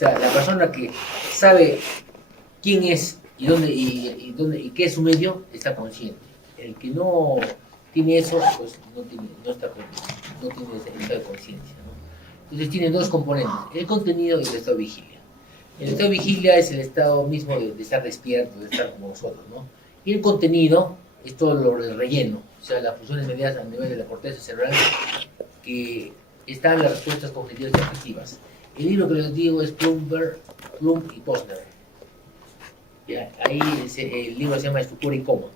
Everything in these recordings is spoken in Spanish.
sea, la persona que sabe quién es y dónde y qué es su medio está consciente. El que no tiene eso, pues no está no tiene ese estado de conciencia, ¿no? Entonces tiene dos componentes, el contenido y el estado de vigilia. El estado de vigilia es el estado mismo de estar despierto, de estar como nosotros, ¿no? Y el contenido es todo lo del relleno, o sea, las funciones mediadas a nivel de la corteza cerebral que están las respuestas cognitivas y afectivas. El libro que les digo es Plum y Posner. ¿Ya? Ahí el libro se llama Estructura y Coma.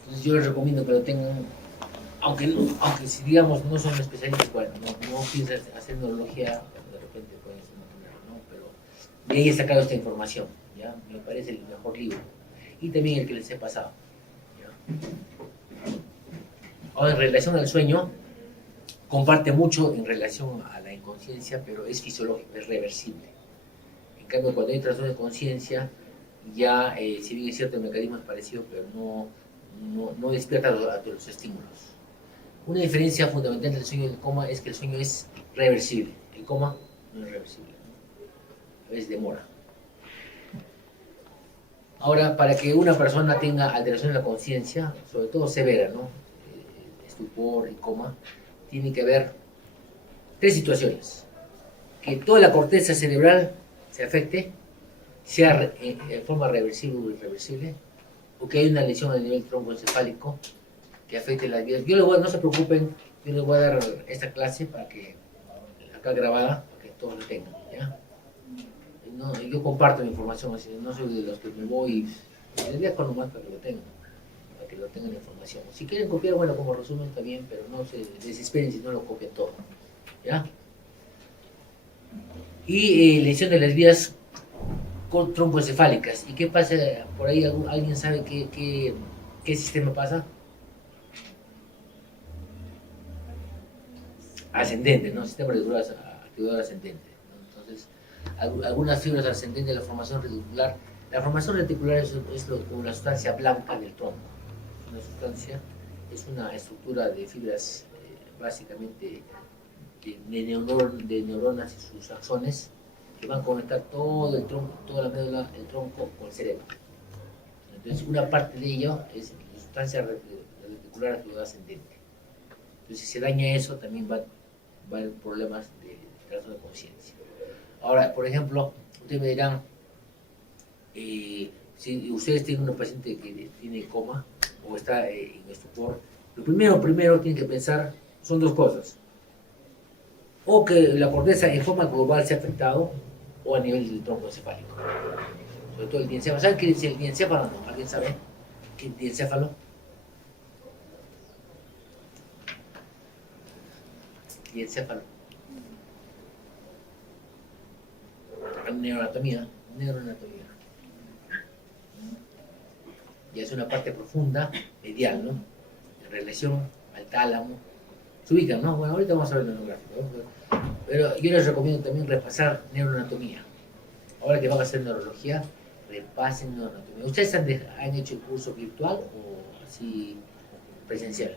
Entonces yo les recomiendo que lo tengan, aunque si digamos no son especialistas, bueno, no piensan hacer neurología, de repente pueden ser ¿no? Pero de ahí he sacado esta información, ¿ya? Me parece el mejor libro. Y también el que les he pasado. ¿Ya? Ahora, en relación al sueño, comparte mucho en relación a la inconsciencia, pero es fisiológico, es reversible. En cambio, cuando hay trastorno de conciencia, ya, si bien es cierto, el mecanismo es parecido, pero no despierta a los estímulos. Una diferencia fundamental entre el sueño y el coma es que el sueño es reversible, el coma no es reversible, ¿no? A veces demora. Ahora, para que una persona tenga alteración de la conciencia, sobre todo severa, ¿no? Estupor y coma, tiene que haber tres situaciones. Que toda la corteza cerebral se afecte, sea en forma reversible o irreversible, o que hay una lesión a nivel troncoencefálico que afecte las vías. No se preocupen, yo les voy a dar esta clase para que, acá grabada, para que todos lo tengan, ¿ya? No, yo comparto la información, así, no soy de los que me voy, les dejo nomás para que lo tengan la información. Si quieren copiar, bueno, como resumen está bien, pero no se desesperen si no lo copian todo, ¿ya? Y lesión de las vías tromboencefálicas. ¿Y qué pasa? Por ahí alguien sabe qué sistema pasa. Ascendente, ¿no? Sistema reticular activador ascendente, ¿no? Entonces, algunas fibras ascendentes de la formación reticular. La formación reticular es como la sustancia blanca del tronco. Una sustancia, es una estructura de fibras básicamente de neuronas y sus axones que van a conectar todo el tronco, toda la médula, el tronco con el cerebro. Entonces, una parte de ello es la sustancia reticular activadora ascendente. Entonces, si se daña eso, también va a haber problemas de trastorno de conciencia. Ahora, por ejemplo, ustedes me dirán, si ustedes tienen una paciente que tiene coma o está en estupor, lo primero tienen que pensar son dos cosas. O que la corteza en forma global se ha afectado, o a nivel del tronco encefálico. Sobre todo el diencéfalo. ¿Saben qué es el diencéfalo? ¿No? ¿Alguien sabe qué es el diencéfalo? Diencéfalo. Neuroanatomía. Ya es una parte profunda, medial, ¿no? En relación al tálamo. Se ubican, ¿no? Bueno, ahorita vamos a ver el neurográfico, ¿no? Pero yo les recomiendo también repasar neuroanatomía. Ahora que van a hacer neurología, repasen neuroanatomía. ¿Ustedes han hecho el curso virtual o así presencial?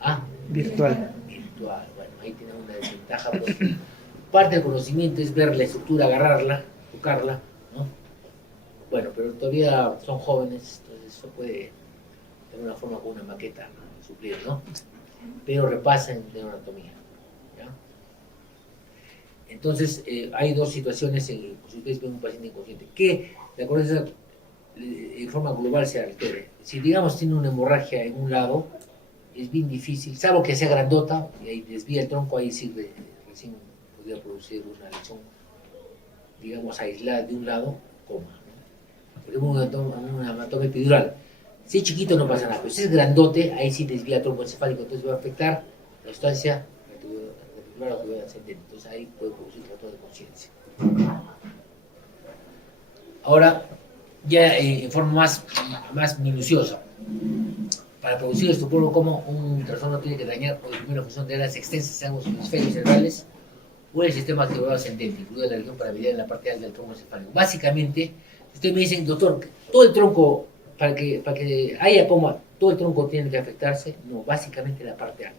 Ah, virtual. Virtual, bueno, ahí tienen una desventaja porque parte del conocimiento es ver la estructura, agarrarla, tocarla, ¿no? Bueno, pero todavía son jóvenes, entonces eso puede de alguna forma con una maqueta, ¿no? Suplir, ¿no? Pero repasen neuroanatomía, ¿ya? Entonces, hay dos situaciones si ustedes ven un paciente inconsciente, que la corteza en forma global se altere. Si, digamos, tiene una hemorragia en un lado, es bien difícil, salvo que sea grandota, y ahí desvía el tronco, ahí sí recién podría producir una lesión, digamos, aislada de un lado, coma, ¿no? Por ejemplo, una hematoma epidural. Si es chiquito no pasa nada, pero si es grandote, ahí sí desvía el tronco encefálico, entonces va a afectar la sustancia reticular activadora ascendente, entonces ahí puede producir trastorno de conciencia. Ahora, ya en forma más minuciosa, para producir estupor como un trastorno tiene que dañar o disminuir la función de las extensas en los hemisferios cerebrales o el sistema activador ascendente, incluida la región para en la parte alta del tronco encefálico. Básicamente, ustedes me dicen, doctor, todo el tronco, para que haya coma, todo el tronco tiene que afectarse. No, básicamente la parte alta.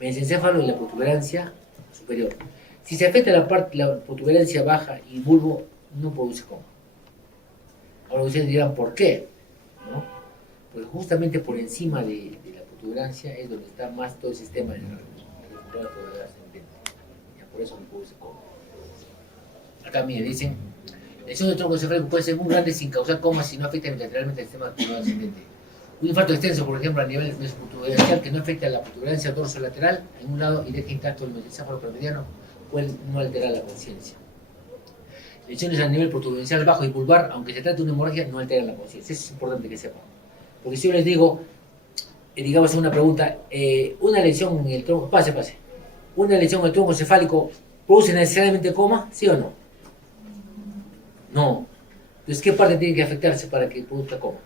Mesencéfalo y la protuberancia superior. Si se afecta la protuberancia baja y bulbo, no produce coma. Ahora ustedes dirán, ¿por qué? ¿No? Pues justamente por encima de la protuberancia es donde está más todo el sistema de la reticular ascendente. Por eso no produce coma. Acá, mire, dicen, lesión del tronco encefálico puede ser muy grande sin causar coma si no afecta bilateralmente el sistema reticular ascendente. Un infarto extenso, por ejemplo, a nivel mesoputuberancial que no afecta a la protuberancia dorsolateral en un lado y deja intacto el mesencéfalo mediano, puede no alterar la conciencia. Lesiones a nivel protuberancial bajo y vulvar, aunque se trate de una hemorragia, no alteran la conciencia. Eso es importante que sepan. Porque si yo les digo, digamos una pregunta, una lesión en el tronco, pase, una lesión en el tronco cefálico, ¿produce necesariamente coma? ¿Sí o no? No. Entonces, ¿qué parte tiene que afectarse para que produzca coma?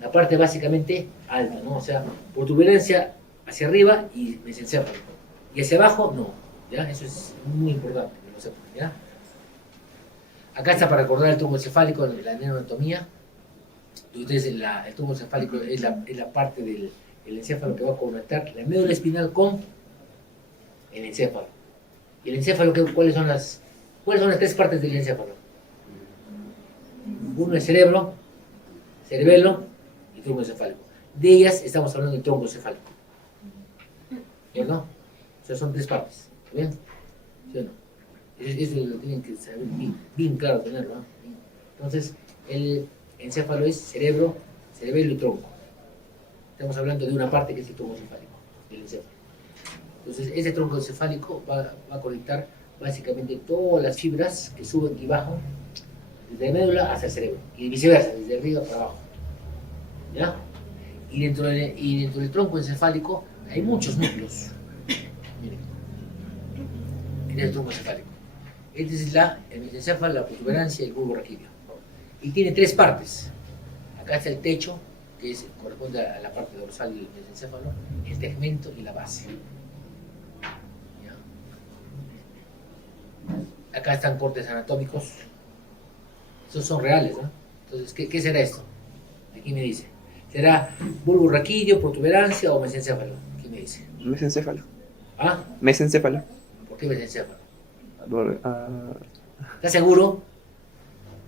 La parte básicamente alta, ¿no? O sea, protuberancia hacia arriba y mesencéfalo. Y hacia abajo, no. ¿Ya? Eso es muy importante que lo sepan, ¿ya? Acá está para recordar el tronco cefálico, la neuroanatomía. Entonces, el tronco cefálico es la parte del encéfalo que va a conectar la médula espinal con el encéfalo. ¿Y el encéfalo cuáles son las tres partes del encéfalo? Uno es cerebro, cerebelo y tronco cefálico. De ellas estamos hablando del tronco cefálico. ¿Ya no? O sea, son tres partes. ¿Bien? ¿Sí o no? Eso lo tienen que saber bien claro tenerlo, ¿no? Entonces, el encéfalo es cerebro, cerebelo y tronco. Estamos hablando de una parte que es el tronco cefálico, el encéfalo. Entonces, ese tronco cefálico va a conectar básicamente todas las fibras que suben y bajan desde la médula hacia el cerebro y viceversa, desde arriba para abajo. ¿Ya? Y dentro del tronco encefálico hay muchos núcleos. Miren, este es el tronco encefálico. Este es el mesencéfalo, la protuberancia y el bulbo raquídeo. Y tiene tres partes. Acá está el techo, que corresponde a la parte dorsal del mesencéfalo, el tegmento y la base. ¿Ya? Acá están cortes anatómicos. Esos son reales, ¿no? Entonces, ¿qué será esto? Aquí me dice. ¿Será bulbo raquídeo, protuberancia o mesencéfalo? ¿Qué me dice? Mesencéfalo. ¿Ah? Mesencéfalo. ¿Por qué mesencéfalo? Por, ¿Estás seguro?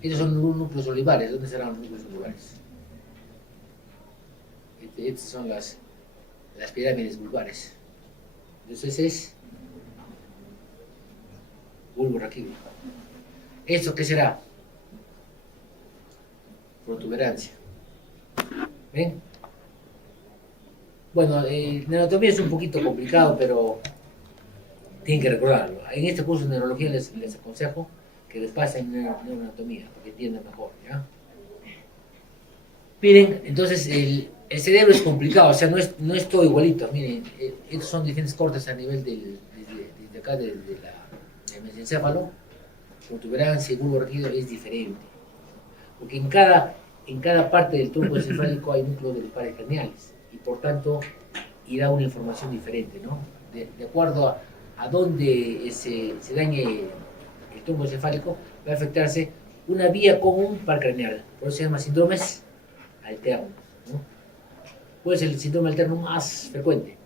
Estos son núcleos olivares. ¿Dónde serán los núcleos olivares? Estas son las pirámides vulvares. Entonces es bulbo raquídeo. ¿Esto qué será? Protuberancia. ¿Ven? Bueno, la anatomía es un poquito complicado, pero tienen que recordarlo. En este curso de neurología les aconsejo que les pasen neuroanatomía, para que entiendan mejor, ¿ya? Miren, entonces el cerebro es complicado, o sea, no es todo igualito. Miren, estos son diferentes cortes a nivel desde acá, del mesencéfalo, protuberancia y bulbo raquídeo es diferente. Porque en cada parte del tronco encefálico hay núcleos del pares craneales y por tanto irá una información diferente, ¿no? De acuerdo a dónde se dañe el tronco encefálico, va a afectarse una vía común par craneal. Por eso se llama síndromes alternos, ¿no? ¿Cuál es el síndrome alterno más frecuente?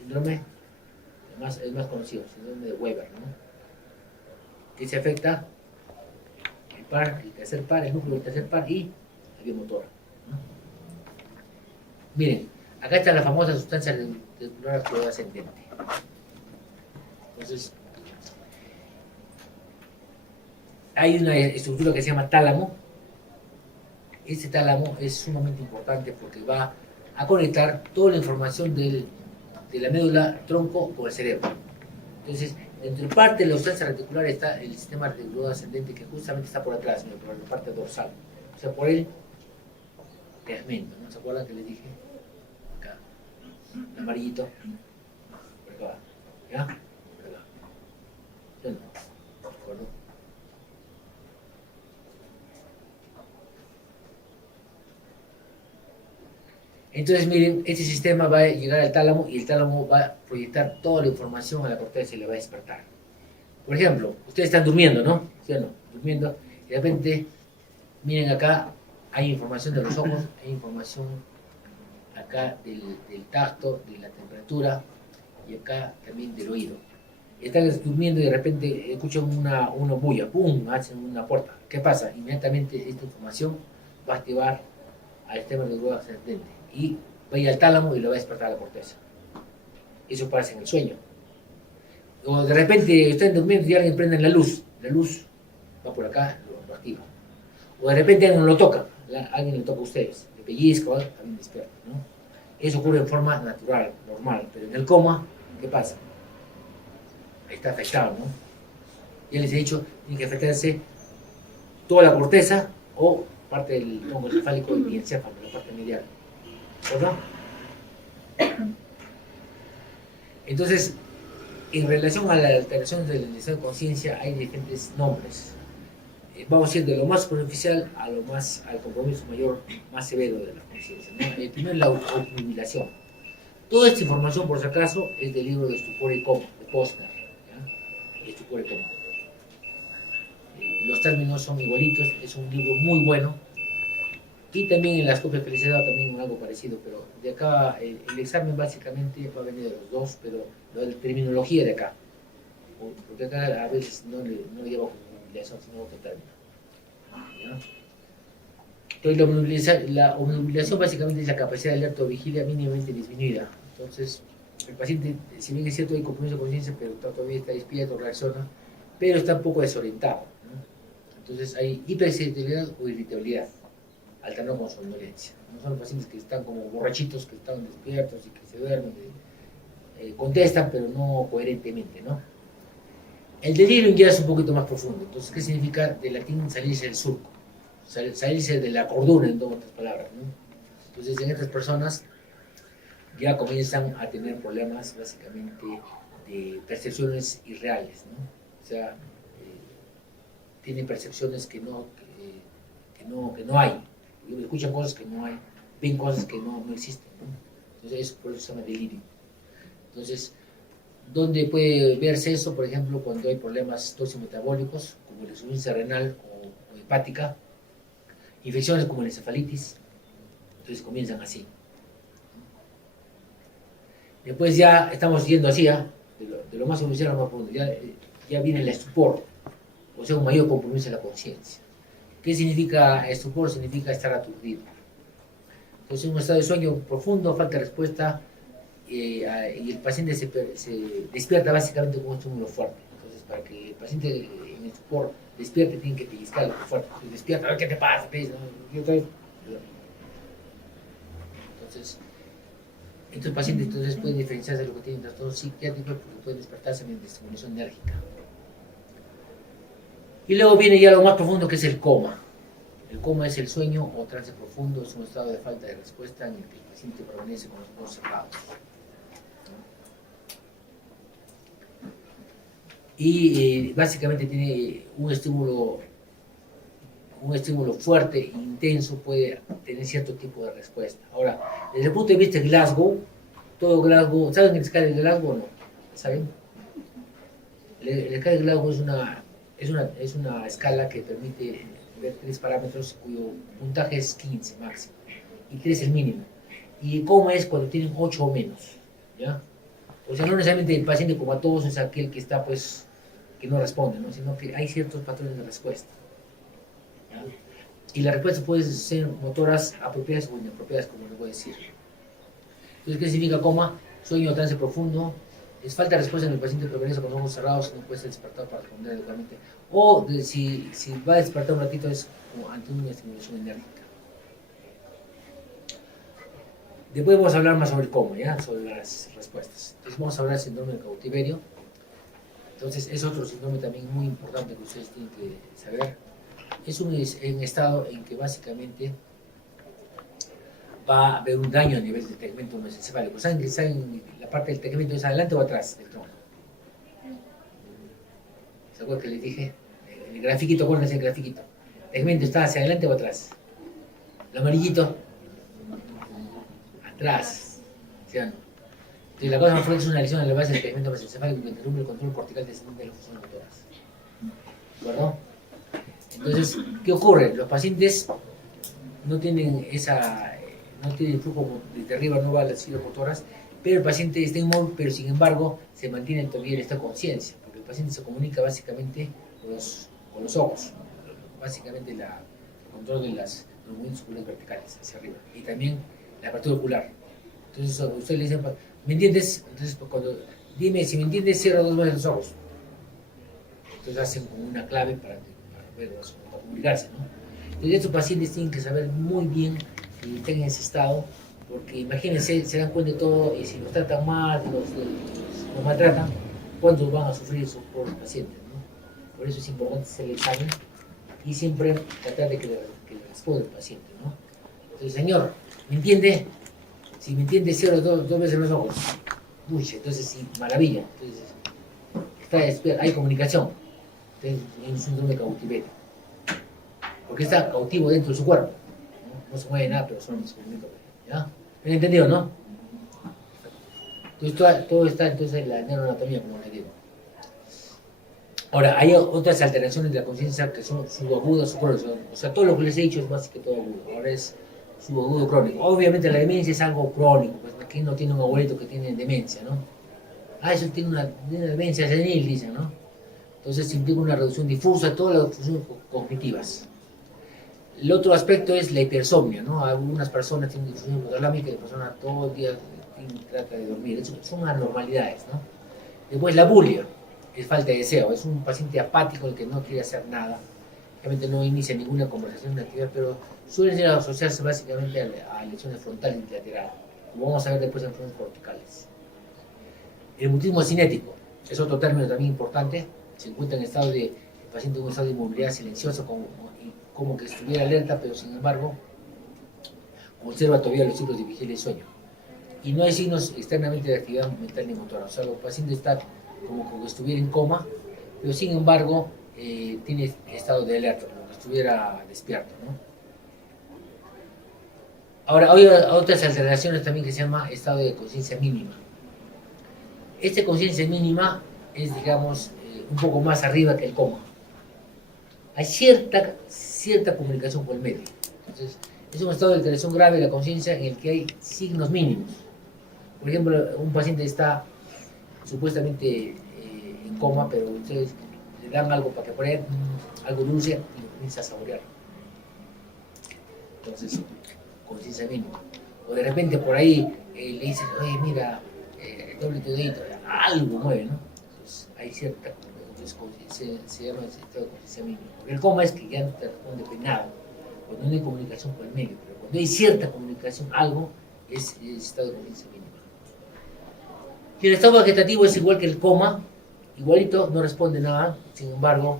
El más conocido, síndrome de Weber, ¿no? Que se afecta el tercer par, el núcleo del tercer par y la vía motora, ¿no? Miren, acá está la famosa sustancia reticular activada ascendente. Entonces, hay una estructura que se llama tálamo. Este tálamo es sumamente importante porque va a conectar toda la información de la médula tronco con el cerebro. Entonces, dentro de parte de la sustancia reticular está el sistema reticular ascendente que justamente está por atrás, por la parte dorsal. O sea, por el tegmento, ¿no? ¿Se acuerdan que les dije? Acá, el amarillito, por acá, ¿ya? Por acá. ¿Sí o no? ¿De acuerdo? Entonces, miren, este sistema va a llegar al tálamo y el tálamo va a proyectar toda la información a la corteza y le va a despertar. Por ejemplo, ustedes están durmiendo, ¿no? ¿Sí o no? Durmiendo, y de repente, miren acá, hay información de los ojos, hay información acá del tacto, de la temperatura, y acá también del oído. están durmiendo y de repente escuchan una bulla, ¡pum!, hacen una puerta. ¿Qué pasa? Inmediatamente esta información va a activar al sistema nervioso ascendente y va a ir al tálamo y lo va a despertar a la corteza. Eso pasa en el sueño. O de repente están durmiendo y alguien prende la luz va por acá, lo activa. O de repente alguien lo toca, alguien le toca a ustedes, le pellizca o algo, también despierta, ¿no? Eso ocurre en forma natural, normal, pero en el coma, ¿qué pasa? Está afectado, ¿no? Ya les he dicho, tiene que afectarse toda la corteza o parte del tronco encefálico y encéfalo, la parte medial, ¿verdad? Entonces, en relación a la alteración del estado de conciencia hay diferentes nombres. Vamos a ir de lo más superficial al compromiso mayor, más severo de la conciencia, ¿no? El primero es la obnubilación. Toda esta información, por si acaso, es del libro de Estupor y Coma, de Posner. Estupor y Coma. Los términos son igualitos, es un libro muy bueno. Y también en las copias que les he dado también algo parecido, pero de acá el examen básicamente va a venir de los dos, pero lo de terminología de acá. Porque acá a veces no le lleva obnubilación, sino otro término. ¿Ya? Entonces la obnubilación básicamente es la capacidad de alerta o vigilia mínimamente disminuida. Entonces, el paciente, si bien es cierto, hay compromiso de conciencia, pero todavía está despierto, reacciona, pero está un poco desorientado, ¿no? Entonces hay hipersensibilidad o irritabilidad, alternado con somnolencia. No son los pacientes que están como borrachitos, que están despiertos y que se duermen, contestan, pero no coherentemente, ¿no? El delirio ya es un poquito más profundo. Entonces, ¿qué significa? Del latín salirse del surco, salirse de la cordura, en otras palabras, ¿no? Entonces, en estas personas ya comienzan a tener problemas básicamente de percepciones irreales, ¿no? O sea, tienen percepciones que no hay, escuchan cosas que no hay, ven cosas que no existen, ¿no? Entonces eso por eso se llama delirio. Entonces, ¿dónde puede verse eso? Por ejemplo, cuando hay problemas toxicometabólicos, como la insuficiencia renal o hepática, infecciones como la encefalitis, entonces comienzan así. Después ya estamos yendo así, de lo más superficial a lo más profundo, ya viene el estupor, o sea, un mayor compromiso de la conciencia. ¿Qué significa estupor? Significa estar aturdido. Entonces, un estado de sueño profundo, falta de respuesta, y el paciente se despierta básicamente con un estímulo fuerte. Entonces, para que el paciente en estupor despierte, tiene que pellizcarlo fuerte. Entonces, despierta, a ver qué te pasa, entonces, estos pacientes entonces pueden diferenciarse de lo que tienen trastorno psiquiátrico porque pueden despertarse mediante estimulación enérgica. Y luego viene ya lo más profundo, que es el coma. El coma es el sueño o trance profundo, es un estado de falta de respuesta en el que el paciente permanece con los ojos cerrados. Y básicamente tiene un estímulo fuerte e intenso, puede tener cierto tipo de respuesta. Ahora, desde el punto de vista de Glasgow, todo Glasgow, ¿saben el escala de Glasgow o no? ¿Saben? La escala de Glasgow es una escala que permite ver 3 parámetros cuyo puntaje es 15 máximo y 3 es el mínimo. Y el coma es cuando tienen 8 o menos, ¿ya? O sea, no necesariamente el paciente comatoso es aquel que está, pues, que no responde, ¿no? Sino que hay ciertos patrones de respuesta, ¿ya? Y las respuestas pueden ser motoras apropiadas o inapropiadas, como les voy a decir. Entonces, ¿qué significa coma? Sueño o trance profundo. Es falta de respuesta en el paciente que permanece con los ojos cerrados y no puede ser despertado para responder adecuadamente. O si va a despertar un ratito es como ante una estimulación enérgica. Después vamos a hablar más sobre el coma, ¿ya? Sobre las respuestas. Entonces vamos a hablar del síndrome de cautiverio. Entonces es otro síndrome también muy importante que ustedes tienen que saber. Es un estado en que básicamente va a haber un daño a nivel del tegmento mesencefálico. ¿Saben la parte del tegmento es adelante o atrás del tronco? ¿Se acuerdan que les dije? El grafiquito, acuérdense el grafiquito. ¿El tegmento está hacia adelante o atrás? ¿El amarillito? Atrás. ¿Sí o no? Entonces la causa más fuerte es una lesión en la base del tegmento mesencefálico que interrumpe el control cortical descendente de las funciones motoras. ¿De acuerdo? Entonces, ¿qué ocurre? Los pacientes no tienen flujo desde arriba, no va a las fibras motoras pero el paciente está inmóvil, pero sin embargo se mantiene todavía esta conciencia, porque el paciente se comunica básicamente con los ojos, básicamente el control de los movimientos oculares verticales hacia arriba, y también la apertura ocular. Entonces usted le dice, ¿me entiendes? Entonces dime si me entiendes, cierra 2 veces los ojos. Entonces hacen como una clave para comunicarse, ¿no? Entonces estos pacientes tienen que saber muy bien que están en ese estado, porque imagínense, se dan cuenta de todo, y si los tratan mal, los maltratan, ¿cuántos van a sufrir esos pobres pacientes, ¿no? Por eso es importante hacer el examen y siempre tratar de que le responda el paciente, ¿no? Entonces, señor, ¿me entiende? Si me entiende, cierro 2 veces los ojos. Uy, entonces sí, maravilla. Entonces, hay comunicación. Entonces, hay un síndrome de cautiverio. Porque está cautivo dentro de su cuerpo. No se mueve nada, pero solo se comunica. ¿Ya? ¿Me han entendido, no? Entonces, todo está entonces en la neuroanatomía, como le digo. Ahora, hay otras alteraciones de la conciencia que son subagudas, subcrónicas. O sea, todo lo que les he dicho es más que todo agudo. Ahora es subagudo crónico. Obviamente la demencia es algo crónico, pues aquí no tiene un abuelito que tiene demencia, ¿no? Ah, eso tiene una demencia senil, dicen, ¿no? Entonces implica una reducción difusa de todas las funciones cognitivas. El otro aspecto es la hipersomnia, ¿no? Algunas personas tienen difusión hipotalámica y la persona todo el día trata de dormir. Eso son anormalidades, ¿no? Después la bulia, es falta de deseo. Es un paciente apático el que no quiere hacer nada. Realmente no inicia ninguna conversación, una actividad, pero suelen ser asociarse básicamente a lesiones frontales y laterales, como vamos a ver después en enfermedades corticales. El mutismo cinético es otro término también importante. Se encuentra en estado de, el paciente en un estado de inmovilidad silenciosa, como que estuviera alerta, pero sin embargo conserva todavía los ciclos de vigilia y sueño. Y no hay signos externamente de actividad mental ni motora. O sea, el paciente está como que estuviera en coma, pero sin embargo tiene estado de alerta, como que estuviera despierto, ¿no? Ahora, hay otras alteraciones también que se llama estado de conciencia mínima. Esta conciencia mínima es, digamos, un poco más arriba que el coma. Hay cierta comunicación con el medio. Entonces, es un estado de alteración grave de la conciencia en el que hay signos mínimos. Por ejemplo, un paciente está supuestamente en coma, pero ustedes le dan algo para que poner algo dulce y lo comienza a saborear. Entonces, conciencia mínima. O de repente por ahí le dicen, oye, mira, doble tu dedito, algo mueve, ¿no? Entonces, hay cierta, entonces se llama ese estado de conciencia mínima. Porque el coma es que ya no te responde nada, cuando no hay comunicación con el medio, pero cuando hay cierta comunicación, algo, es el estado de conciencia mínima. Y el estado vegetativo es igual que el coma, igualito, no responde nada, sin embargo,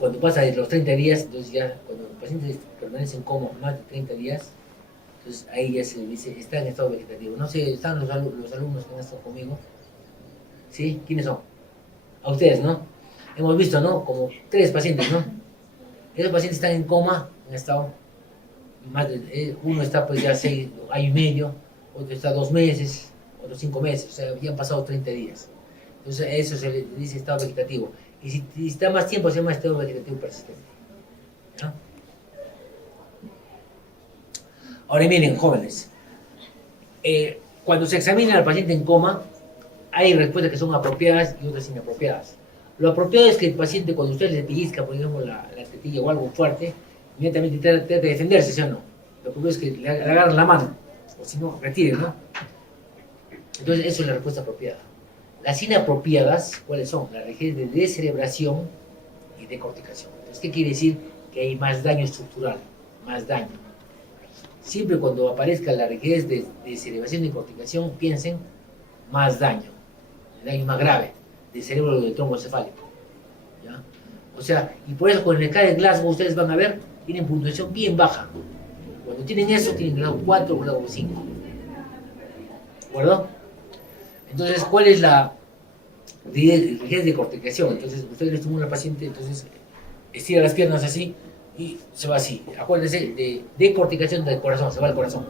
cuando pasa de los 30 días, entonces ya, cuando el paciente permanece en coma más de 30 días, entonces ahí ya se le dice, está en estado vegetativo. No sé, están los alumnos que han estado conmigo, ¿sí? ¿Quiénes son? A ustedes, ¿no? Hemos visto, ¿no? Como 3 pacientes, ¿no? Esos pacientes están en coma, en estado, uno está pues ya 6 años y medio, otro está 2 meses, otros 5 meses, o sea, ya han pasado 30 días. Entonces, eso se le dice estado vegetativo. Y si está más tiempo, se llama estado vegetativo persistente. ¿No? Ahora miren, jóvenes, cuando se examina al paciente en coma, hay respuestas que son apropiadas y otras inapropiadas. Lo apropiado es que el paciente, cuando usted le pellizca, por ejemplo, la tetilla o algo fuerte, inmediatamente trata de defenderse, ¿sí o no? Lo apropiado es que le agarran la mano, o si no, retire, ¿no? Entonces, eso es la respuesta apropiada. Las inapropiadas, ¿cuáles son? La rigidez de descerebración y decorticación. Entonces, ¿qué quiere decir? Que hay más daño estructural, más daño. Siempre cuando aparezca la rigidez de descerebración y decorticación, piensen más daño, el daño más grave del cerebro del tronco cefálico. ¿Ya? O sea, y por eso con el escala de Glasgow ustedes van a ver, tienen puntuación bien baja. Cuando tienen eso, tienen grado 4 o grado 5. ¿De acuerdo? Entonces, ¿cuál es la rigidez de corticación? Entonces, ustedes les toman al paciente, entonces estira las piernas así y se va así. Acuérdense de decorticación del corazón, se va al corazón.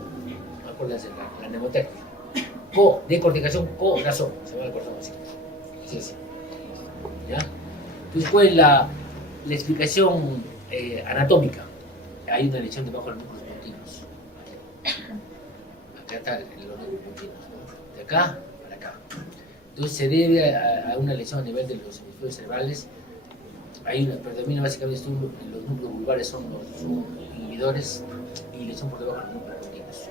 Acuérdense, la mnemotecnia. Decorticación, corazón, se va al corazón así. Así. ¿Ya? Entonces, ¿cuál es la explicación anatómica? Hay una lesión debajo de los músculos continuos. acá está los núcleos continuos, ¿no? De acá para acá. Entonces se debe a una lesión a nivel de los hemisferios cerebrales. Predomina básicamente los núcleos vulgares son los inhibidores y lesión por debajo de los núcleos continuos.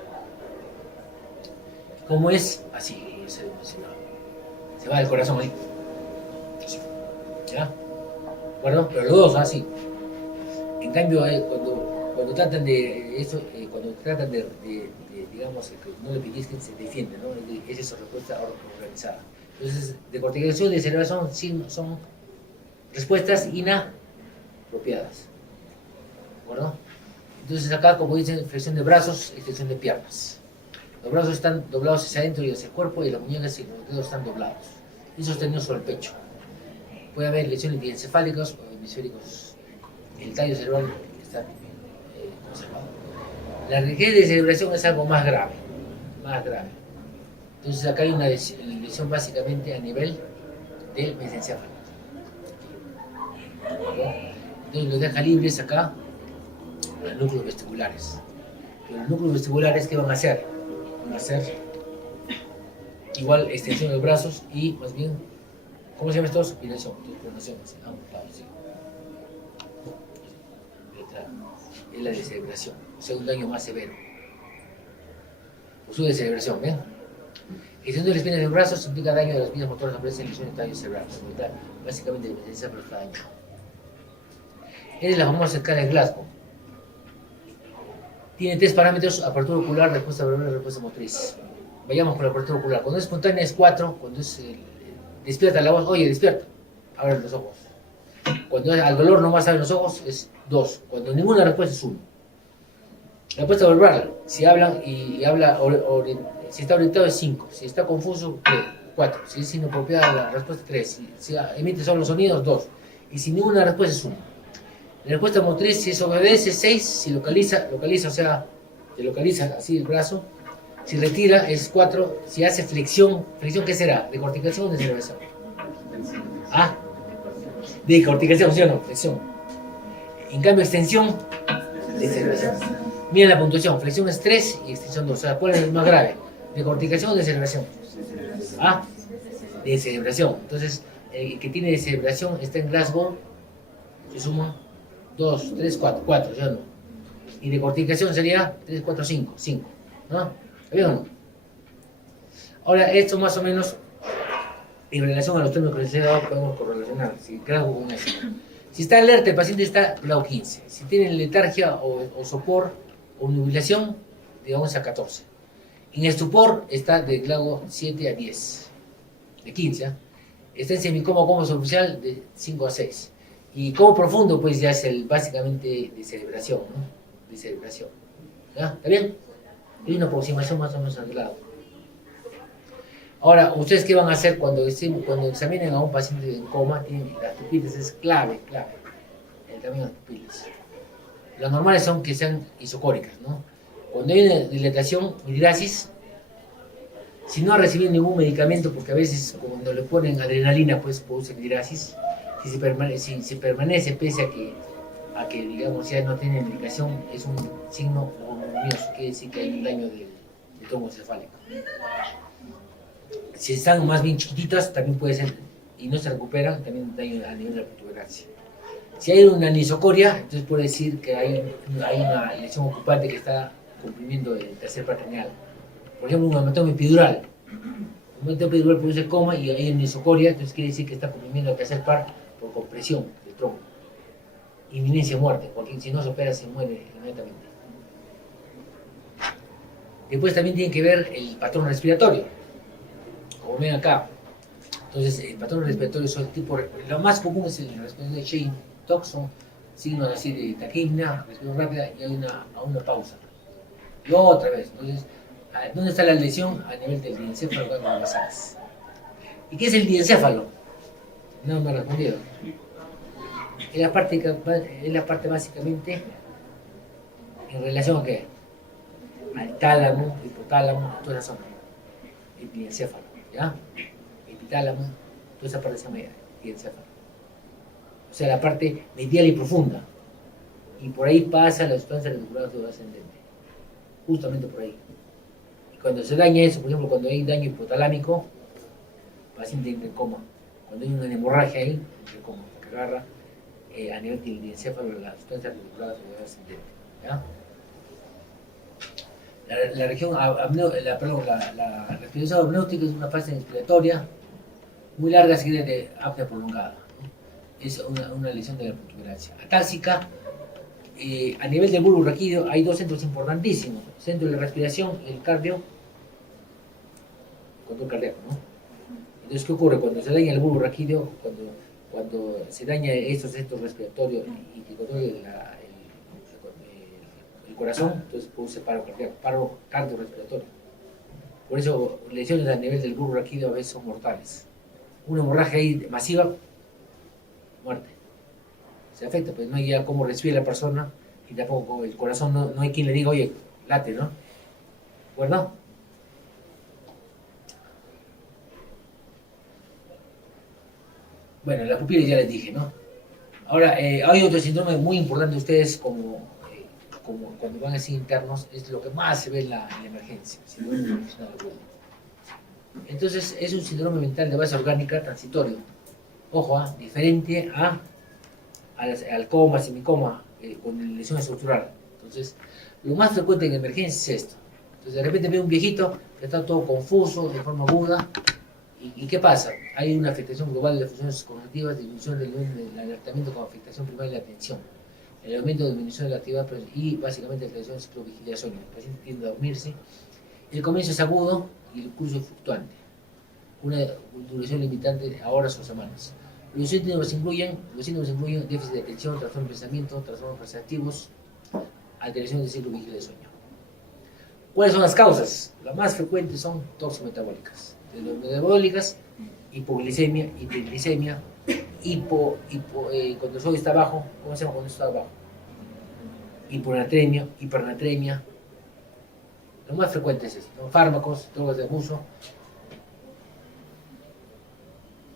¿Cómo es? Así se va el corazón ahí. Así. ¿Ya? Bueno, pero los dos así. En cambio, cuando tratan de eso, cuando tratan de digamos, que no le pellizquen, se defienden, ¿no? Es esa respuesta organizada. Entonces, de corticación y de celebración son respuestas inapropiadas. ¿De acuerdo? Entonces, acá, como dicen, flexión de brazos, extensión de piernas. Los brazos están doblados hacia adentro y hacia el cuerpo, y las muñecas y los dedos están doblados y sostenidos sobre el pecho. Puede haber lesiones diencefálicas o hemisféricos. El tallo cerebral está conservado. La rigidez de celebración es algo más grave. Más grave. Entonces acá hay una lesión básicamente a nivel del mesencéfalo. Entonces los deja libres acá los núcleos vestibulares. Pero los núcleos vestibulares, ¿qué van a hacer? Van a hacer igual extensión de los brazos y más bien, ¿cómo se llama esto? Supinación, pronación, ambos lados, sí. Es la de celebración, o sea, un daño más severo. Uso de celebración, ¿ven? Extensión de las piernas de los brazos implica daño de las vías motoras, aparecen lesiones de tallo cerebral. Básicamente, el mesencéfalo está dañado. Es la famosa escala de Glasgow. Tiene 3 parámetros: apertura ocular, respuesta verbal y respuesta motriz. Vayamos con la apertura ocular. Cuando es espontánea es 4, cuando es despierta la voz, oye, despierta, abre los ojos. Cuando al dolor nomás abren los ojos es 2, cuando ninguna respuesta es 1. La respuesta verbal, si hablan y habla, si está orientado es 5, si está confuso 4, si es inapropiada la respuesta 3, si emite solo los sonidos 2, y si ninguna respuesta es 1. La respuesta motriz, si obedece 6, si localiza, o sea, se localiza así el brazo, si retira es 4, si hace flexión, ¿qué será? ¿De corticación o de celebración? ¿Ah? De corticación, ¿sí o no? Flexión. En cambio, extensión, de celebración. Mira la puntuación, flexión es 3 y extensión 2, o sea, ¿cuál es el más grave? ¿De corticación o de celebración? ¿Ah? De celebración. Entonces, el que tiene de celebración está en Glasgow, se suma 2, 3, 4, ¿sí o no? Y de corticación sería 3, 4, 5, ¿no? ¿Está bien o no? Ahora, esto más o menos, en relación a los términos que les he dado, podemos correlacionar, si Glasgow con eso. Si está alerta, el paciente está grado 15. Si tiene letargia o sopor o nubilación, de 11 a 14. En estupor está de grado 7 a 10, de 15. Está en semicoma como superficial de 5 a 6. Y como profundo, pues ya es básicamente de celebración, ¿no? De celebración. ¿Ya? ¿Está bien? Hay una aproximación más o menos al lado. Ahora, ¿ustedes qué van a hacer cuando examinen a un paciente en coma? Las pupilas es clave, el tamaño de las pupilas. Las normales son que sean isocóricas, ¿no? Cuando hay una dilatación, hidrasis, si no ha recibido ningún medicamento, porque a veces cuando le ponen adrenalina, pues produce hidrasis, si se permanece pese a que digamos ya no tiene medicación, es un signo ominoso, quiere decir que hay un daño del trombo encefálico. Si están más bien chiquititas, también puede ser, y no se recuperan, también daño a nivel de la protuberancia. Si hay una anisocoria, entonces puede decir que hay una lesión ocupante que está comprimiendo el tercer parteneal. Por ejemplo, un hematoma epidural. Un hematoma epidural produce coma y hay anisocoria, entonces quiere decir que está comprimiendo el tercer par por compresión del trombo. Inminencia de muerte, porque si no se opera se muere inmediatamente. Después también tiene que ver el patrón respiratorio. Como ven acá, entonces el patrón respiratorio son tipo, lo más común es el respiratorio de Shane-Tox, son signos así de taquipnea, respiración rápida y hay una pausa. Y otra vez, entonces, ¿dónde está la lesión? A nivel del diencéfalo ganglio basales. ¿Y qué es el diencéfalo? No me ha respondido. Es la parte básicamente en relación a qué? Al tálamo, hipotálamo, toda esa zona. El diencéfalo. ¿Ya? Epitálamo, toda esa parte se llama diencéfalo. O sea, la parte medial y profunda. Y por ahí pasa la sustancia reticular ascendente. Justamente por ahí. Cuando se daña eso, por ejemplo, cuando hay daño hipotalámico, el paciente entra en coma. Cuando hay una hemorragia ahí, entra en coma, porque agarra a nivel del encéfalo la sustancia reticulada cerebral ascendente. ¿Ya? La región, la respiración apneumática es una fase inspiratoria muy larga seguida de apnea prolongada, ¿no? Es una lesión de la protuberancia. Atáxica, a nivel del bulbo raquídeo hay dos centros importantísimos: centro de la respiración y el cardio, control cardíaco, ¿no? Entonces, ¿qué ocurre? Cuando se daña el bulbo raquídeo, cuando se daña estos centros respiratorios y que controla el corazón, entonces produce paro cardíaco, paro cardiorrespiratorio. Por eso, lesiones a nivel del bulbo raquídeo a veces son mortales. Una hemorragia ahí masiva, muerte. Se afecta, pues no hay ya cómo respira la persona y tampoco el corazón, no hay quien le diga, oye, late, ¿no? ¿De acuerdo? Bueno, la pupila ya les dije, ¿no? Ahora, hay otro síndrome muy importante de ustedes como cuando van así internos, es lo que más se ve en la emergencia, síndrome funcional agudo. Entonces, es un síndrome mental de base orgánica transitorio. Ojo, diferente al coma, semicoma, con lesión estructural. Entonces, lo más frecuente en emergencia es esto. Entonces, de repente ve un viejito que está todo confuso, de forma aguda. ¿Y qué pasa? Hay una afectación global de las funciones cognitivas, disminución del alertamiento con afectación primaria de la atención, el aumento de disminución de la actividad y básicamente alteración de ciclo vigilia sueño. El paciente tiende a dormirse. El comienzo es agudo y el curso es fluctuante. Una duración limitante a horas o semanas. Los síntomas incluyen déficit de atención, trastorno de pensamiento, trastornos perceptivos, alteración del ciclo vigilia de sueño. ¿Cuáles son las causas? Las más frecuentes son toxicometabólicas. Metabólicas, hipoglicemia, hiperglicemia, cuando el sodio está bajo, ¿cómo se llama cuando está bajo? Hiponatremia, hipernatremia. Lo más frecuente es esto, ¿no? Fármacos, drogas de abuso.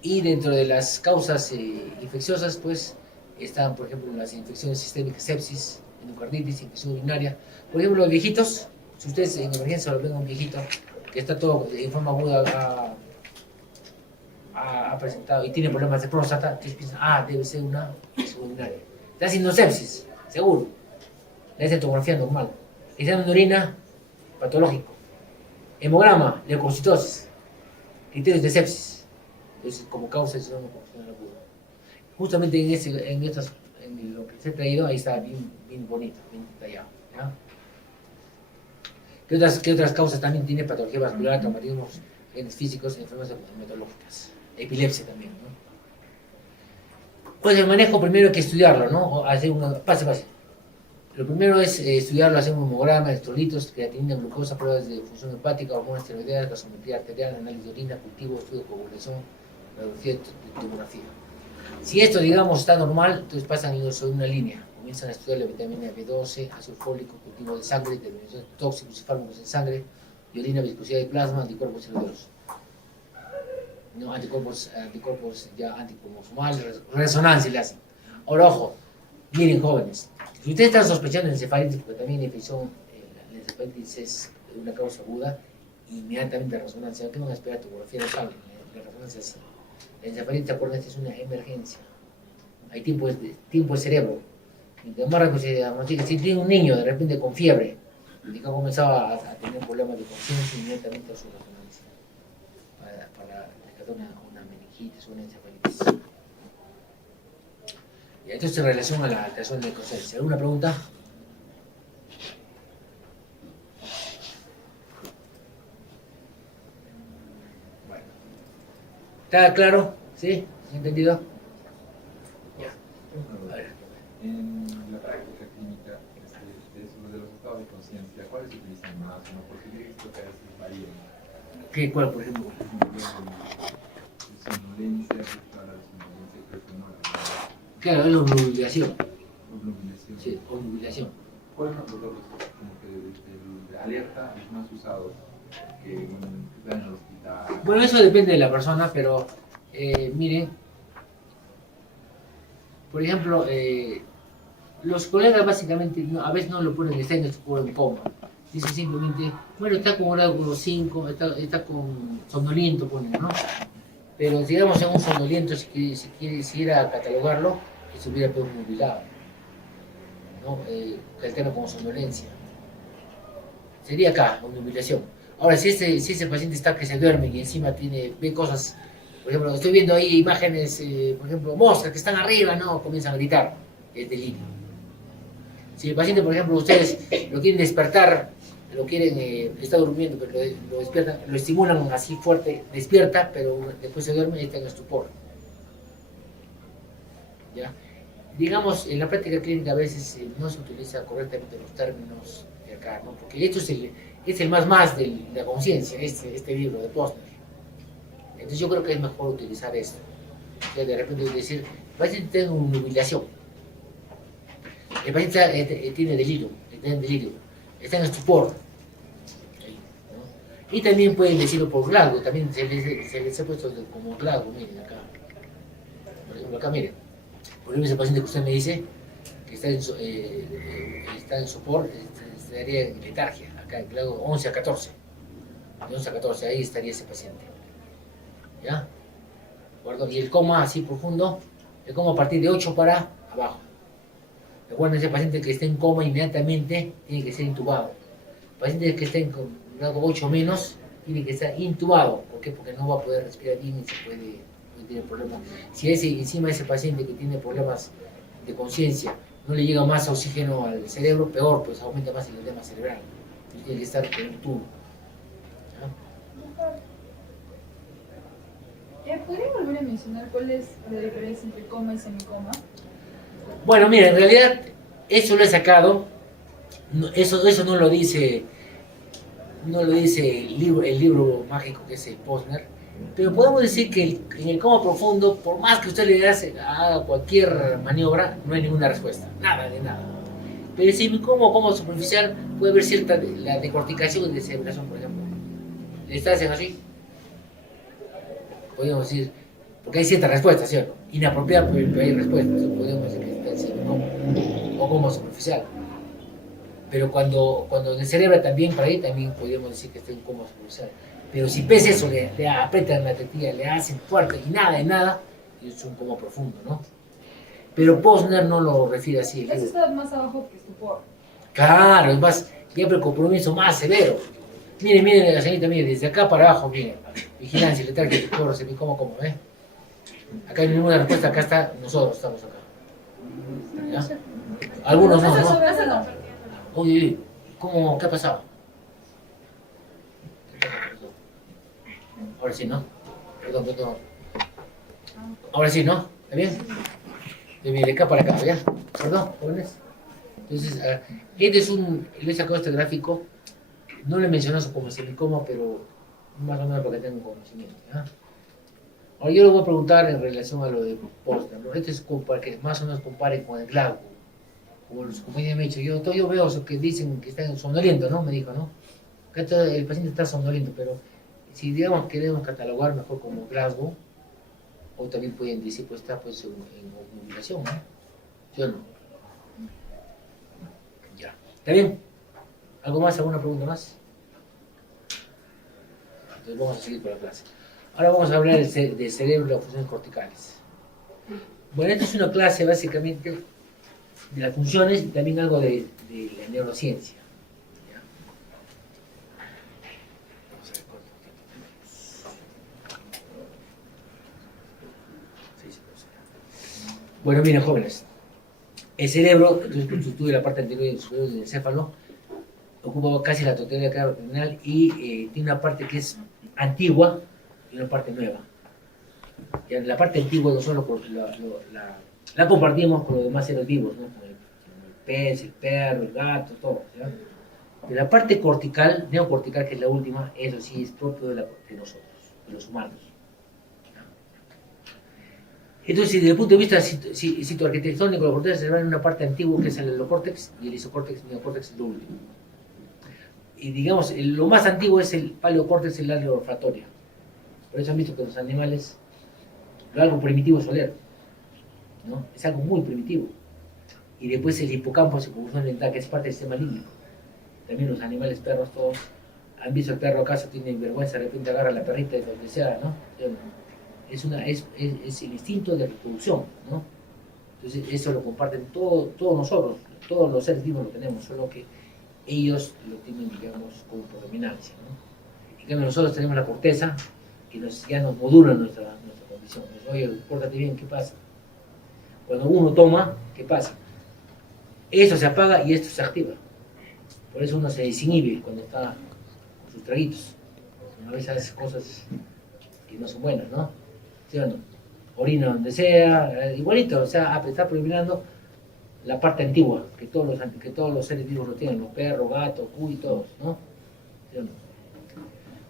Y dentro de las causas infecciosas, pues, están, por ejemplo, las infecciones sistémicas, sepsis, endocarditis, infección urinaria. Por ejemplo, los viejitos, si ustedes en emergencia lo ven a un viejito que está todo en forma aguda, ha presentado y tiene problemas de próstata, entonces piensan, debe ser una infección urinaria. Está haciendo sepsis, seguro. La tomografía normal. Examen de orina, patológico. Hemograma, leucocitosis. Criterios de sepsis. Entonces, como causa de síndrome funcional agudo. Justamente en lo que se ha traído, ahí está bien bonito, bien detallado. ¿Ya? ¿Qué otras causas también tiene patología vascular, traumatismos, genes físicos, enfermedades hematológicas? Epilepsia también, ¿no? Pues el manejo primero hay que estudiarlo, ¿no? Hacer pase. Lo primero es estudiarlo, hacer un hemograma, electrolitos, creatinina, glucosa, pruebas de función hepática, hormonas tiroideas, gasometría arterial, análisis de orina, cultivo, estudio de coagulación, radiografía de tomografía. Si esto, digamos, está normal, entonces pasan sobre una línea. Comienzan a estudiar la vitamina B12, ácido fólico, cultivo de sangre, determinación de tóxicos y fármacos en sangre, y orina, viscosidad de plasma, anticuerpos celulosos. No, anticuerpos ya anticromosomales, resonancia le hacen. Ahora, ojo, miren, jóvenes, si ustedes están sospechando de encefalitis, porque también la infección, la encefalitis es una causa aguda, inmediatamente resonancia, ¿qué van a esperar? Tomografía de sangre, la resonancia es así. La encefalitis, acuérdense, es una emergencia. Hay tiempo de cerebro. Si tiene un niño de repente con fiebre, y que ha comenzado a tener problemas de conciencia, inmediatamente a su resonancia para descartar una meningitis o una encefalitis. Y entonces en relación a la alteración de conciencia, ¿alguna pregunta? Bueno. ¿Está claro? ¿Sí? ¿Entendido? Ya. A ver. En la práctica clínica de los estados de conciencia, ¿cuáles se utilizan más? ¿No? Porque he visto que a veces varían. ¿Cuál, por ejemplo? Somnolencia, afectada a la somnolencia, creo que no. Claro, es la obnubilación. Obnubilación. Sí, obnubilación. ¿Cuál es el como que el alerta es más usado que en el hospital? Bueno, eso depende de la persona, pero miren, por ejemplo, los colegas básicamente a veces no lo ponen en escena, se ponen en coma. dice simplemente, bueno, está con grado 5, está con somnoliento, pone, ¿no? Pero digamos en un somnoliento, si quisiera catalogarlo, se hubiera podido nubilado, ¿no? Que alterna como somnolencia. Sería acá, una nubilación. Ahora, si ese paciente está que se duerme y encima ve cosas, por ejemplo, estoy viendo ahí imágenes, por ejemplo, moscas que están arriba, ¿no? Comienzan a gritar, es delirio. Si el paciente, por ejemplo, ustedes lo quieren despertar, está durmiendo, pero lo despiertan, lo estimulan así fuerte, despierta, pero después se duerme y está en estupor. ¿Ya? Digamos, en la práctica clínica a veces no se utiliza correctamente los términos de acá, ¿no? Porque esto es el más de la conciencia, este libro de Posner. Entonces yo creo que es mejor utilizar esto. O sea, de repente decir, el paciente tiene una nubilación, el paciente tiene delirio, está en estupor. ¿No? Y también pueden decirlo por Glasgow, también se les ha puesto como Glasgow, miren acá. Por ejemplo, acá miren, por ejemplo, ese paciente que usted me dice que está en sopor, estaría en letargia, acá en Glasgow 11 a 14. De 11 a 14, ahí estaría ese paciente. ¿Ya? ¿De acuerdo? Y el coma así profundo, el coma a partir de 8 para abajo. Recuerden, ese paciente que esté en coma inmediatamente tiene que ser intubado. El paciente que esté en grado 8 menos tiene que estar intubado. ¿Por qué? Porque no va a poder respirar bien y puede tener problemas. Si encima ese paciente que tiene problemas de conciencia no le llega más oxígeno al cerebro, peor, pues aumenta más el edema cerebral. Entonces tiene que estar con un tubo. ¿Podría volver a mencionar cuál es la diferencia entre coma y semicoma? Bueno, mira, en realidad eso lo he sacado, eso no lo dice el libro mágico que es el Posner, pero podemos decir que en el coma profundo, por más que usted le haga cualquier maniobra, no hay ninguna respuesta, nada de nada. Pero si el coma superficial puede haber cierta la decorticación y descerebración, por ejemplo. ¿Le está haciendo así? Podemos decir, porque hay cierta respuesta, ¿cierto? Inapropiada, pero hay respuesta. Podemos decir que está haciendo o coma superficial. Pero cuando descerebra también, por ahí también podríamos decir que está en coma superficial. Pero si pese eso, le aprietan la tetilla, le hacen fuerte y nada de nada, es un coma profundo, ¿no? Pero Posner no lo refiere así. Eso está más abajo que estupor. Claro, es más, ya el compromiso más severo. Miren, la señorita, mire, desde acá para abajo, miren. Vigilancia, letargia, estupor, semicoma, ¿cómo, eh? Acá no hay ninguna respuesta, acá está, nosotros estamos acá. ¿Ya? Algunos no, ¿no? Oye, ¿cómo? ¿Qué ha pasado? Ahora sí, ¿no? Perdón. Ahora sí, ¿no? ¿Está bien? De acá para acá, ¿ya? Perdón, jóvenes. Entonces, le he sacado este gráfico, no le mencioné como semicoma, pero más o menos para que tengan conocimiento, ¿ya? Ahora yo le voy a preguntar en relación a lo de Posner, ¿no? Este es para que más o menos compare con el Glasgow. Como los compañeros me han dicho, yo veo que dicen que están somnolientos, ¿no? Me dijo, ¿no? Que el paciente está somnoliento, pero si digamos queremos catalogar mejor como Glasgow, o también pueden decir, pues está pues, en obnubilación, ¿no? ¿Sí o no? Ya. ¿Está bien? ¿Algo más? ¿Alguna pregunta más? Entonces vamos a seguir con la clase. Ahora vamos a hablar del cerebro y las funciones corticales. Bueno, esta es una clase básicamente de las funciones y también algo de la neurociencia. ¿Ya? Vamos a ver cuánto tiempo tenemos. Bueno, miren, jóvenes. El cerebro, entonces constituye la parte anterior y superior del encéfalo, ocupa casi la totalidad de la cara abdominal y tiene una parte que es antigua y una parte nueva. Y la parte antigua nosotros la compartimos con los demás seres vivos, ¿no? Con el pez, el perro, el gato, todo. ¿Ya? Pero la parte cortical, neocortical, que es la última, eso sí es propio de nosotros, de los humanos. Entonces, desde el punto de vista citoarquitectónico, la corteza cerebral en una parte antigua que es el helocórtex y el isocórtex, neocórtex es lo último. Y digamos, lo más antiguo es el paleocórtex, el área olfatoria. Por eso han visto que los animales, algo primitivo es oler, ¿no? Es algo muy primitivo. Y después el hipocampo se confusión lental, que es parte del sistema límbico. también los animales, perros, todos. ¿Han visto el perro acaso tiene vergüenza, de repente agarra a la perrita de donde sea, ¿no? Es el instinto de reproducción, ¿no? Entonces eso lo comparten todos nosotros, todos los seres vivos lo tenemos, solo que ellos lo tienen, digamos, como predominancia, ¿no? En cambio nosotros tenemos la corteza que ya nos modula nuestra condición. Nos, oye, pórtate bien, ¿qué pasa? Cuando uno toma, ¿qué pasa? Eso se apaga y esto se activa. Por eso uno se desinhibe cuando está con sus traguitos. A veces hace cosas que no son buenas, ¿no? ¿Sí o no? Orina donde sea, igualito, o sea, está predominando la parte antigua, que todos los seres vivos lo tienen, los perros, gatos, cuy, todos, ¿no? ¿Sí o no?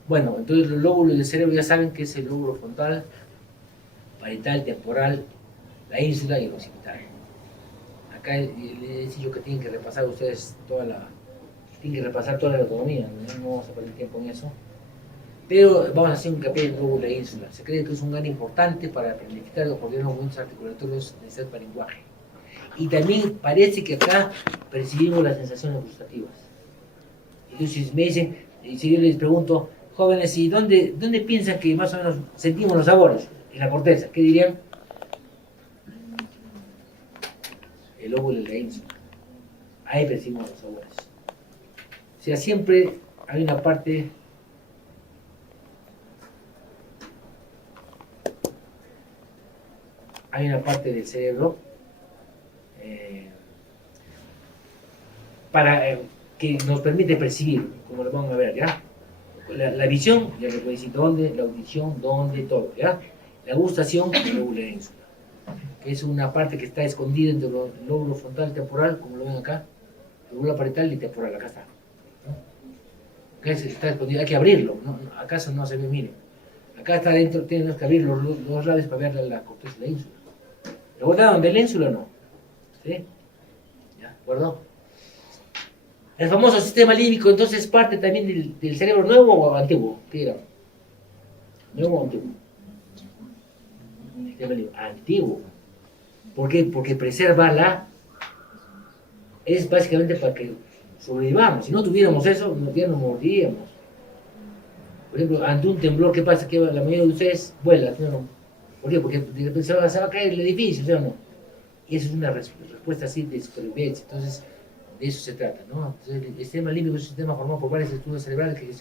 Bueno, entonces los lóbulos del cerebro ya saben que es el lóbulo frontal, parietal, temporal, la ínsula y el occipital. Acá les he dicho que tienen que repasar ustedes tienen que repasar toda la autonomía, no vamos a perder tiempo en eso. Pero vamos a hacer un hincapié en el lóbulo de la ínsula. Se cree que es un órgano importante para planificar o coordinar los movimientos articulatorios necesarios para el lenguaje. Y también parece que acá percibimos las sensaciones gustativas. Entonces me dicen, si yo les pregunto, jóvenes, ¿y dónde piensan que más o menos sentimos los sabores? En la corteza, ¿qué dirían? El lóbulo de la ínsula. Ahí percibimos los sabores. O sea, siempre hay una parte del cerebro que nos permite percibir, como lo van a ver, ¿ya? La visión, ya les voy a decir dónde, la audición, dónde, todo, ¿ya? La gustación, el lóbulo de la ínsula, que es una parte que está escondida entre el lóbulo frontal temporal, como lo ven acá, el lóbulo parietal y temporal, acá está. ¿No? Acá está escondido, hay que abrirlo, ¿no? ¿Acaso no se ve? Miren, acá está adentro, tenemos que abrir los labios para ver la corteza de la ínsula. ¿Lo guardaron de la ínsula o no? ¿Sí? ¿Ya? ¿De acuerdo? El famoso sistema límbico, entonces, parte también del cerebro nuevo o antiguo. ¿Qué dirán? ¿Nuevo o antiguo? Sistema límbico. Antiguo. ¿Por qué? Porque preserva es básicamente para que sobrevivamos. Si no tuviéramos eso, ya nos moriríamos. Por ejemplo, ante un temblor, ¿qué pasa? Que la mayoría de ustedes vuela, ¿no? ¿Por qué? Porque de repente se va a caer el edificio, ¿sí o no? Y eso es una respuesta así de supervivencia. Entonces, de eso se trata, ¿no? Entonces, el sistema límbico es un sistema formado por varias estructuras cerebrales que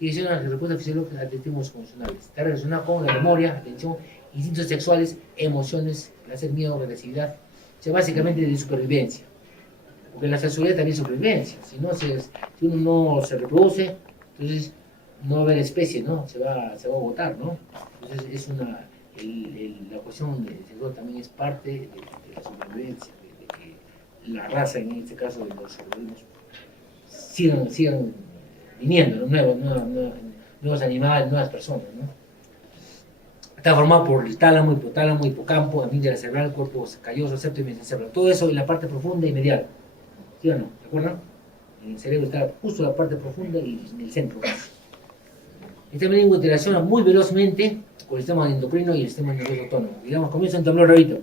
gestionan las respuestas fisiológicas, afectivos emocionales. Está relacionado con la memoria, atención, instintos sexuales, emociones, placer, miedo, agresividad. O sea, básicamente de supervivencia. Porque la sexualidad también es supervivencia. Si uno no se reproduce, entonces no va a haber especie, ¿no? Se va a agotar, ¿no? Entonces la cuestión sexual también es parte de la supervivencia, de que la raza, en este caso de los organismos, sigan viniendo, ¿no? Nuevos animales, nuevas personas, ¿no? Está formado por el tálamo, hipotálamo, hipocampo, amígdala cerebral, corpus calloso, septo y mesencerebro. Todo eso en la parte profunda y medial. ¿Sí o no? ¿De acuerdo? En el cerebro está justo la parte profunda y en el centro. Esta meningo interacciona muy velozmente con el sistema endocrino y el sistema nervioso autónomo. Digamos, comienza un temblor ahorita,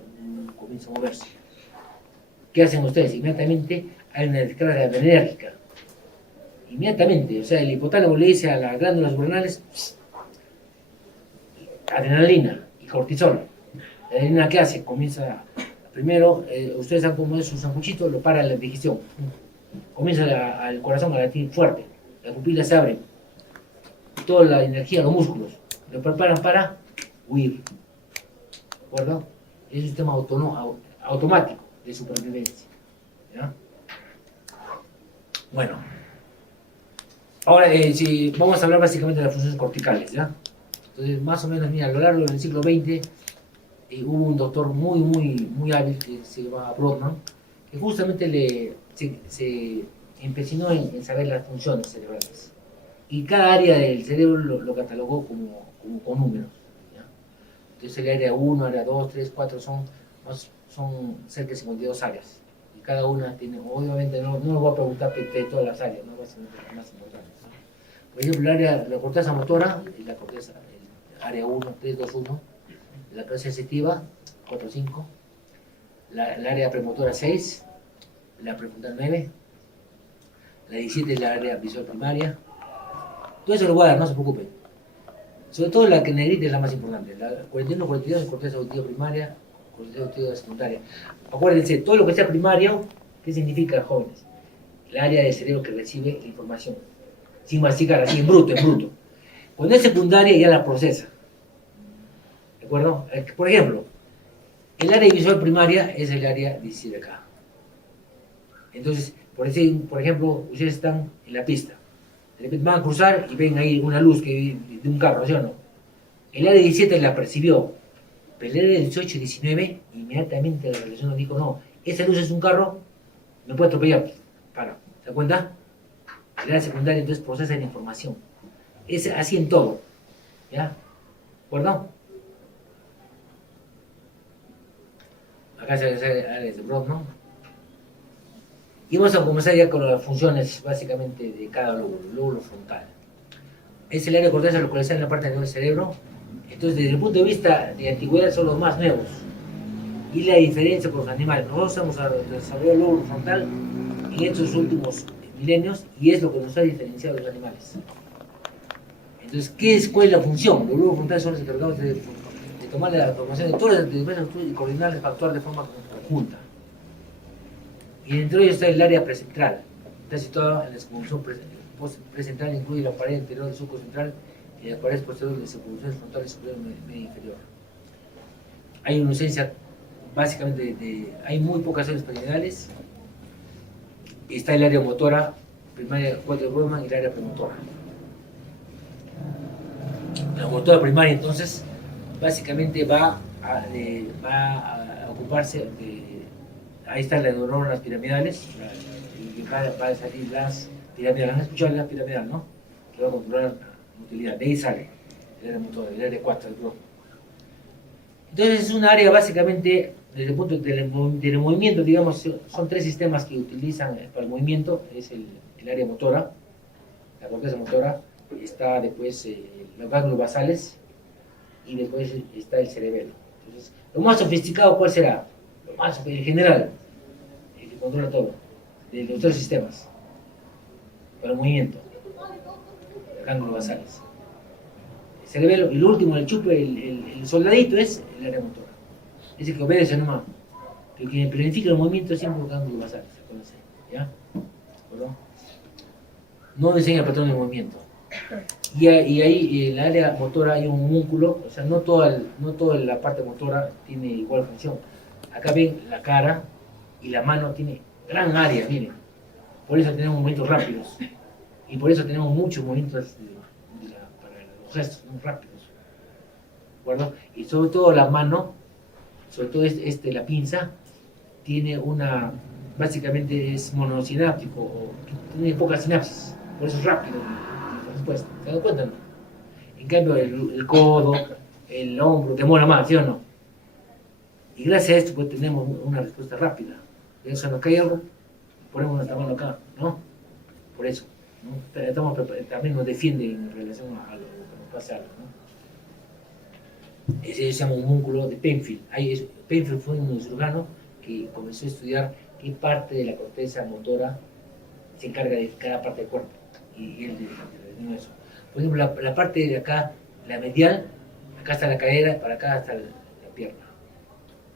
comienza a moverse. ¿Qué hacen ustedes? Inmediatamente hay una descarga adrenérgica. Inmediatamente, o sea, el hipotálamo le dice a las glándulas suprarrenales adrenalina y cortisol. La adrenalina, ¿qué hace? Comienza, primero, ustedes han comido su sanguchito, lo para la digestión. Comienza el corazón a latir fuerte, las pupilas se abren, toda la energía, los músculos, lo preparan para huir. ¿De acuerdo? Es un sistema automático de supervivencia. ¿Ya? Bueno, ahora vamos a hablar básicamente de las funciones corticales, ¿ya? Entonces, más o menos, mira, a lo largo del siglo XX hubo un doctor muy hábil que se llama Brodmann, que justamente se empecinó en saber las funciones cerebrales. Y cada área del cerebro lo catalogó con números, ¿ya? Entonces el área 1, área 2, 3, 4 son cerca de 52 áreas. Y cada una tiene, obviamente no nos voy a preguntar de todas las áreas, no va a ser más importante, ¿no? Por ejemplo, la corteza motora, la corteza, el área 1, 3, 2, 1, la corteza sensitiva, 4, 5, la área premotora 6, la prefrontal 9, La 17 es la área visual primaria. Todo eso lo voy a dar, no se preocupen. Sobre todo la que negrita es la más importante. La 41, 42 es corteza auditiva primaria, corteza auditiva secundaria. Acuérdense, todo lo que sea primario, ¿qué significa, jóvenes? El área del cerebro que recibe la información. Sin masticar, así en bruto, en bruto. Cuando es secundaria ya la procesa. ¿De acuerdo? Por ejemplo, el área visual primaria es el área 17 acá. Entonces, por ejemplo, ustedes están en la pista. De repente van a cruzar y ven ahí una luz de un carro, ¿sí o no? El área 17 la percibió, pero el área 18 y 19 inmediatamente la relación dijo, no, esa luz es un carro, me puede atropellar. Para, ¿se da cuenta? El área secundaria entonces procesa la información. Es así en todo. ¿Ya? ¿De acuerdo? Acá se área de Brock, ¿no? Y vamos a comenzar ya con las funciones básicamente de cada lóbulo, el lóbulo frontal. Es el área de corteza localizada en la parte del cerebro. Entonces, desde el punto de vista de antigüedad, son los más nuevos. Y la diferencia con los animales. Nosotros hemos desarrollado el lóbulo frontal en estos últimos milenios y es lo que nos ha diferenciado de los animales. Entonces, ¿cuál es la función? Los lóbulos frontales son los encargados de tomar la información de todas las diversas y coordinarlas para actuar de forma conjunta. Y dentro de ello está el área precentral. Está situada en la circunvolución precentral, incluye la pared interior del surco central y la pared posterior de las circunvoluciones frontales superior y media inferior. Hay una ausencia, básicamente, hay muy pocas zonas piramidales. Está el área motora, primaria 4 de Brodmann y el área premotora. La motora primaria, entonces, básicamente va a ocuparse de. Ahí están las neuronas piramidales, y va a salir las piramidales. ¿Han escuchado la piramidal, no? Que va a controlar la motilidad. De ahí sale el área motora, el área 4 del Brodmann. Entonces es un área básicamente, desde el punto del movimiento, digamos, son tres sistemas que utilizan para el movimiento. Es el área motora, la corteza motora, está después los gánglios basales y después está el cerebelo. Entonces, lo más sofisticado, ¿cuál será? Lo más general, el que controla todo, de los tres sistemas, para el movimiento, los gánglios basales. El cerebelo, y el último, el chupe, el soldadito es el área motora. Es el que obedece nomás. El que planifica el movimiento es siempre los gánglios basales, ¿se ¿ya? ¿Verdad? No enseña el patrón de movimiento. Y ahí en el área motora hay un músculo, o sea, no toda la parte motora tiene igual función. Acá ven la cara y la mano tiene gran área, miren. Por eso tenemos movimientos rápidos. Y por eso tenemos muchos movimientos para los gestos, muy rápidos. ¿De acuerdo? Y sobre todo la mano, sobre todo la pinza, tiene básicamente es monosináptico, o tiene pocas sinapsis, por eso es rápido. Respuesta. ¿Se dan cuenta? No? En cambio, el codo, el hombro, demora más, ¿sí o no? Y gracias a esto, pues tenemos una respuesta rápida. De eso nos cae algo, ponemos nuestra mano acá, ¿no? Por eso, ¿no? También nos defiende en relación a lo que nos pasa algo, ¿no? Ese se llama un músculo de Penfield. Penfield fue un neurocirujano que comenzó a estudiar qué parte de la corteza motora se encarga de cada parte del cuerpo. Y él no eso. Por ejemplo, la parte de acá, la medial, acá está la cadera, para acá está la pierna.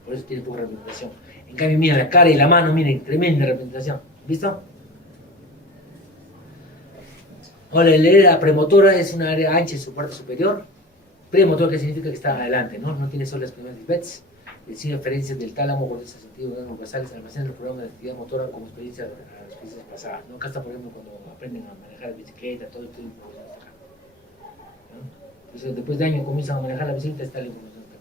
Por eso tiene poca representación. En cambio, miren la cara y la mano, miren, tremenda representación. ¿Visto? Ahora, la área premotora es una área ancha en su parte superior. Premotor, que significa que está adelante, ¿no? No tiene solo las primeras bits. Sin referencias del tálamo, corteza sensitiva, órganos basales, almacenan los programas de actividad motora como experiencia a las experiencias pasadas, ¿no? Acá está, por ejemplo, cuando aprenden a manejar bicicleta, todo esto, ¿no? Entonces, después de años comienzan a manejar la bicicleta, está la información acá,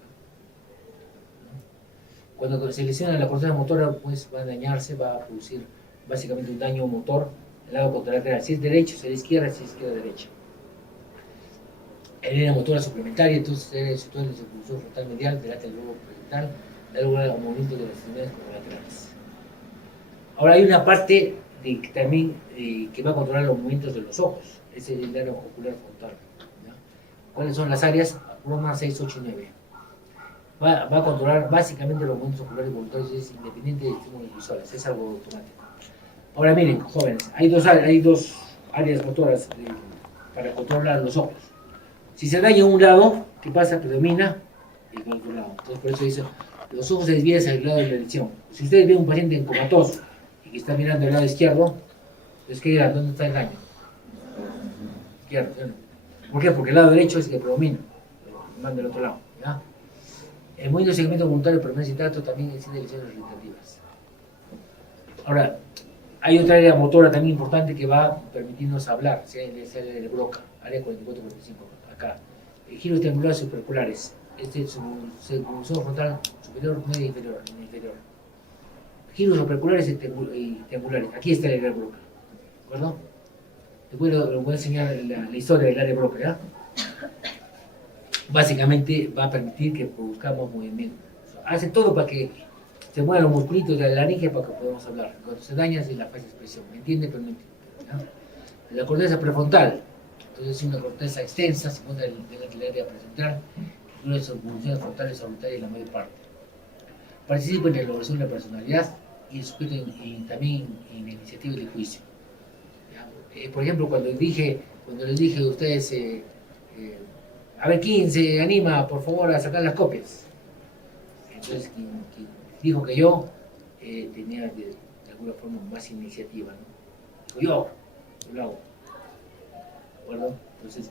¿no? Cuando se lesiona la corteza motora, pues va a dañarse, va a producir básicamente un daño motor en el lado contralateral. Si es derecho, será izquierda, si es izquierda, derecha. El área motora suplementaria, entonces se sitúa en la circunvolución frontal medial, delante del globo presental, da lugar al movimiento de las extremidades contralaterales. Ahora hay una parte que también que va a controlar los movimientos de los ojos, es el área ocular frontal, ¿ya? ¿Cuáles son las áreas? Broma 6, 8 y 9. Va a controlar básicamente los movimientos oculares voluntarios, es independiente de estímulos visuales, es algo automático. Ahora miren, jóvenes, hay dos áreas motoras para controlar los ojos. Si se daña un lado, ¿qué pasa? Predomina el otro lado. Entonces por eso dice, los ojos se desvían hacia el lado de la elección. Si ustedes ven un paciente en comatoso y que está mirando el lado izquierdo, entonces ¿qué dirán? ¿Dónde está el daño? Izquierdo, ¿sí o no? ¿Por qué? Porque el lado derecho es el que predomina, manda del otro lado. ¿Ya? El movimiento de seguimiento voluntario, permanencia y trato también existe lesiones relativas. Ahora, hay otra área motora también importante que va a permitirnos hablar, es el área de Broca, área 44-45, acá. El giro triangular superoculares, este es su circunvolución frontal superior, media e inferior, inferior. Giros superoculares y triangulares, aquí está el área de Broca, ¿de acuerdo? Después lo voy a enseñar la historia del área de Broca, ¿ya? Básicamente va a permitir que produzcamos movimiento. Hace todo para que se muevan los musculitos de la laringe para que podamos hablar. Cuando se daña es la fase de expresión, ¿me entiende? Pero no entiende, ¿no? La corteza prefrontal, entonces es una corteza extensa, se encuentra en el área prefrontal, que incluye sus funciones frontales orbitales en la mayor parte. Participa en la elaboración de la personalidad y el sujeto también en la iniciativa de juicio. Por ejemplo, cuando les dije a ustedes, a ver, ¿quién se anima, por favor, a sacar las copias? Entonces, quien dijo que yo tenía de alguna forma más iniciativa, ¿no? Dijo, yo lo hago. ¿De acuerdo? Entonces,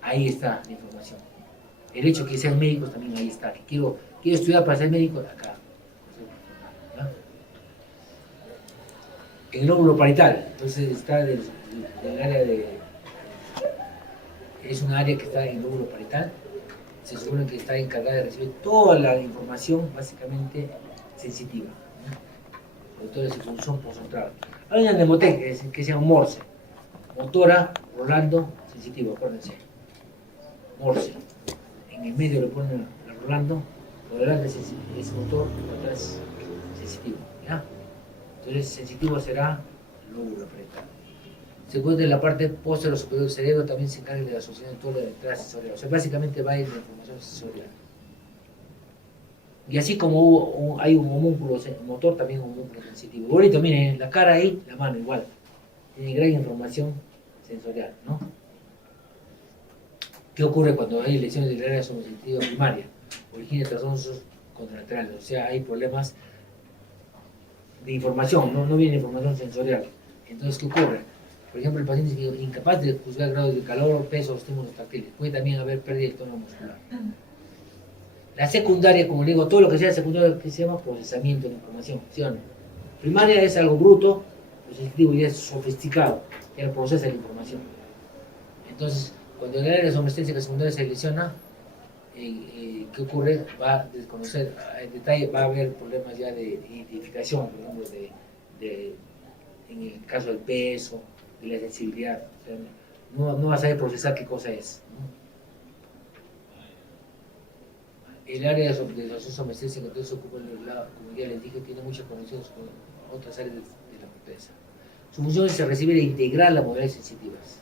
ahí está la información. El hecho de que sean médicos también ahí está. Que quiero estudiar para ser médico, acá. ¿No? El lóbulo parietal, entonces está del área de... Es un área que está en el lóbulo parietal. Se supone que está encargada de recibir toda la información básicamente sensitiva, ¿no? Toda esa función postcentrada. Hay una mnemotec que se llama Morse, motora, Rolando, sensitivo, acuérdense. Morse. En el medio le ponen a Rolando, por delante es motor, por atrás sensitivo, ¿ya? Entonces sensitivo será el lóbulo parietal. Se encuentra en la parte posterior superior del cerebro, también se encarga de la asociación de toda la entrada sensorial. O sea, básicamente va a ir la información sensorial. Y así como hay un homúnculo motor, también un homúnculo sensitivo. Bonito, miren, la cara ahí, la mano igual. Tiene gran información sensorial, ¿no? ¿Qué ocurre cuando hay lesiones del área sensitiva primaria? Origina trastornos contralaterales, o sea, hay problemas de información, no viene información sensorial. Entonces, ¿qué ocurre? Por ejemplo, el paciente es incapaz de juzgar grados de calor, peso o estímulos táctiles. Puede también haber pérdida del tono muscular. La secundaria, como digo, todo lo que sea secundario que se llama procesamiento de información, ¿sí o no? Primaria es algo bruto, lo sensitivo ya es sofisticado, ya procesa la información. Entonces, cuando el área somestésica secundaria se lesiona, ¿qué ocurre? Va a desconocer en detalle, va a haber problemas ya de identificación, por ejemplo, en el caso del peso, de la sensibilidad. O sea, no vas a saber procesar qué cosa es, ¿no? El área de asociación somestésica, entonces ocupa el lado, como ya les dije, tiene muchas conexiones con otras áreas de la corteza. Su función es recibir e integrar las modalidades sensitivas.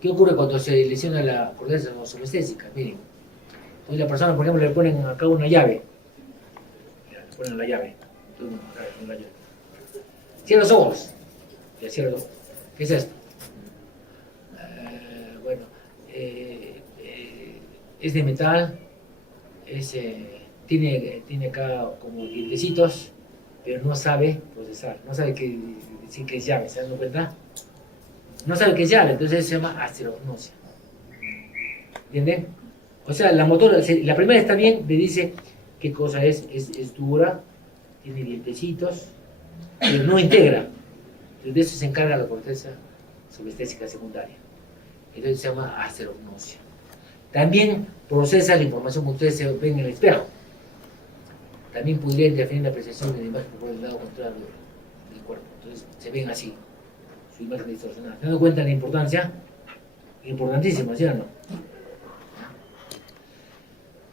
¿Qué ocurre cuando se lesiona la corteza somestésica? Miren, entonces la persona, por ejemplo, le ponen acá una llave. Le ponen la llave. Cierra los ojos. Ya cierra los ojos. ¿Qué es esto? Bueno, es de metal, tiene acá como dientecitos, pero no sabe procesar, no sabe decir que es llave, ¿se dan cuenta? No sabe qué es llave, entonces se llama asterognosia. ¿Entienden? O sea, la motora, la primera está bien, le dice qué cosa es dura, tiene dientecitos, pero no integra. De eso se encarga la corteza somestésica secundaria. Entonces se llama asterognosia. También procesa la información que ustedes se ven en el espejo. También podría interferir en la apreciación de la imagen por el lado contrario del cuerpo. Entonces se ven así, su imagen distorsionada. ¿Se dan cuenta de la importancia? Importantísima, ¿sí o no?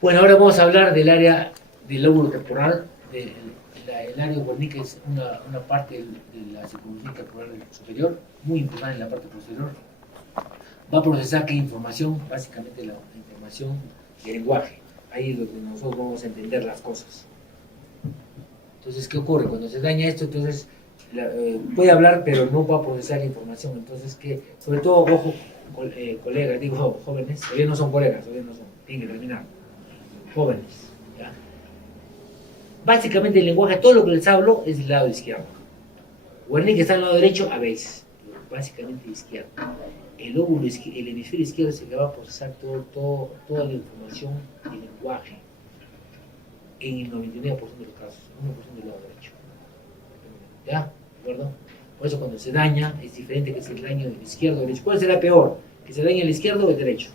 Bueno, ahora vamos a hablar del área del lóbulo temporal. El área wernicke es una parte de la circunferencia temporal superior, muy importante en la parte posterior. Va a procesar qué información, básicamente la información del lenguaje. Ahí es donde nosotros vamos a entender las cosas. Entonces, ¿qué ocurre? Cuando se daña esto, entonces puede hablar, pero no va a procesar la información. Entonces, que, sobre todo, ojo, colegas, digo jóvenes, todavía no son colegas, todavía no son, tienen que terminar, jóvenes. ¿Ya? Básicamente, el lenguaje, todo lo que les hablo es del lado izquierdo. Guarani que está al lado derecho, a veces, básicamente izquierdo. El lóbulo, el hemisferio izquierdo es el que va a procesar toda la información del lenguaje en el 99% de los casos, 1% del lado derecho. ¿Ya? ¿De acuerdo? Por eso cuando se daña es diferente que si el daño del izquierdo o derecho. ¿Cuál será peor? ¿Que se dañe el izquierdo o el derecho?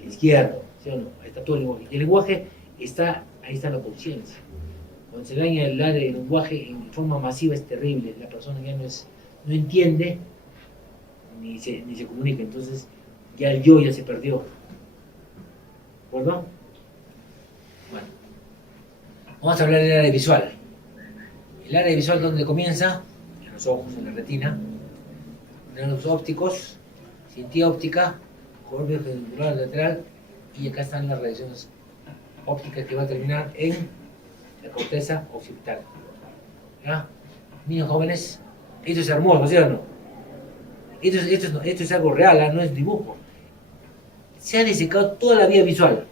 El izquierdo, ¿sí o no? Ahí está todo el lenguaje. Y el lenguaje está, ahí está la conciencia. Cuando se daña el área del lenguaje en forma masiva es terrible. La persona ya no entiende ni se comunica. Entonces ya el yo ya se perdió. ¿De acuerdo? Bueno. Vamos a hablar del área visual. El área visual, ¿dónde comienza? En los ojos, en la retina, en los ópticos, cintia óptica, cornea ventricular lateral, y acá están las radiaciones ópticas que va a terminar en la corteza occipital. ¿Ya? Niños jóvenes, esto es hermoso, ¿sí o no? Esto es algo real, ¿eh? No es dibujo. Se ha disecado toda la vía visual.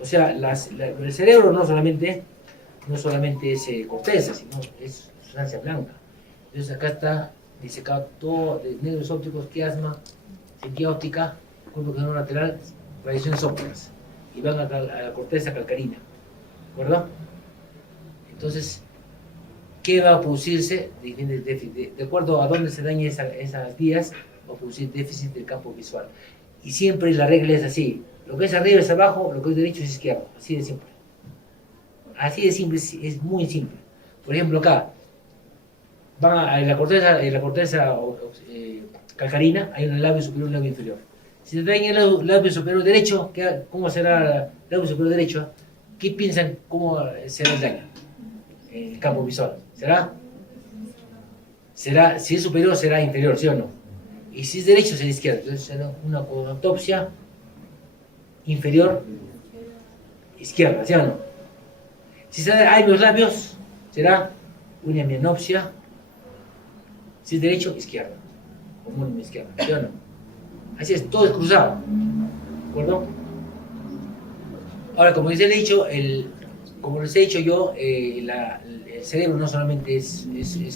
O sea, el cerebro no solamente es corteza, sino es sustancia blanca. Entonces acá está disecado todo de nervios ópticos, quiasma, cintia óptica, cuerpo canal lateral, radiaciones ópticas. Y van a la corteza calcarina. ¿De acuerdo? Entonces, ¿qué va a producirse? De acuerdo a dónde se dañen esas vías, va a producir déficit del campo visual. Y siempre la regla es así. Lo que es arriba es abajo, lo que es derecho es izquierdo. Así de simple. Así de simple, es muy simple. Por ejemplo, acá, en la corteza calcarina hay un labio superior y un labio inferior. Si se daña el labio superior derecho, ¿cómo será el labio superior derecho? ¿Qué piensan cómo será el daño en el campo visual? Si es superior, será inferior, ¿sí o no? Y si es derecho, será izquierdo. Entonces será una conoptopsia inferior izquierda, ¿sí o no? Si hay los labios, será una hemianopsia. Si es derecho, izquierda. Común izquierda, ¿sí o no? Así es, todo es cruzado. ¿De acuerdo? Ahora, como les he dicho yo, el cerebro no solamente es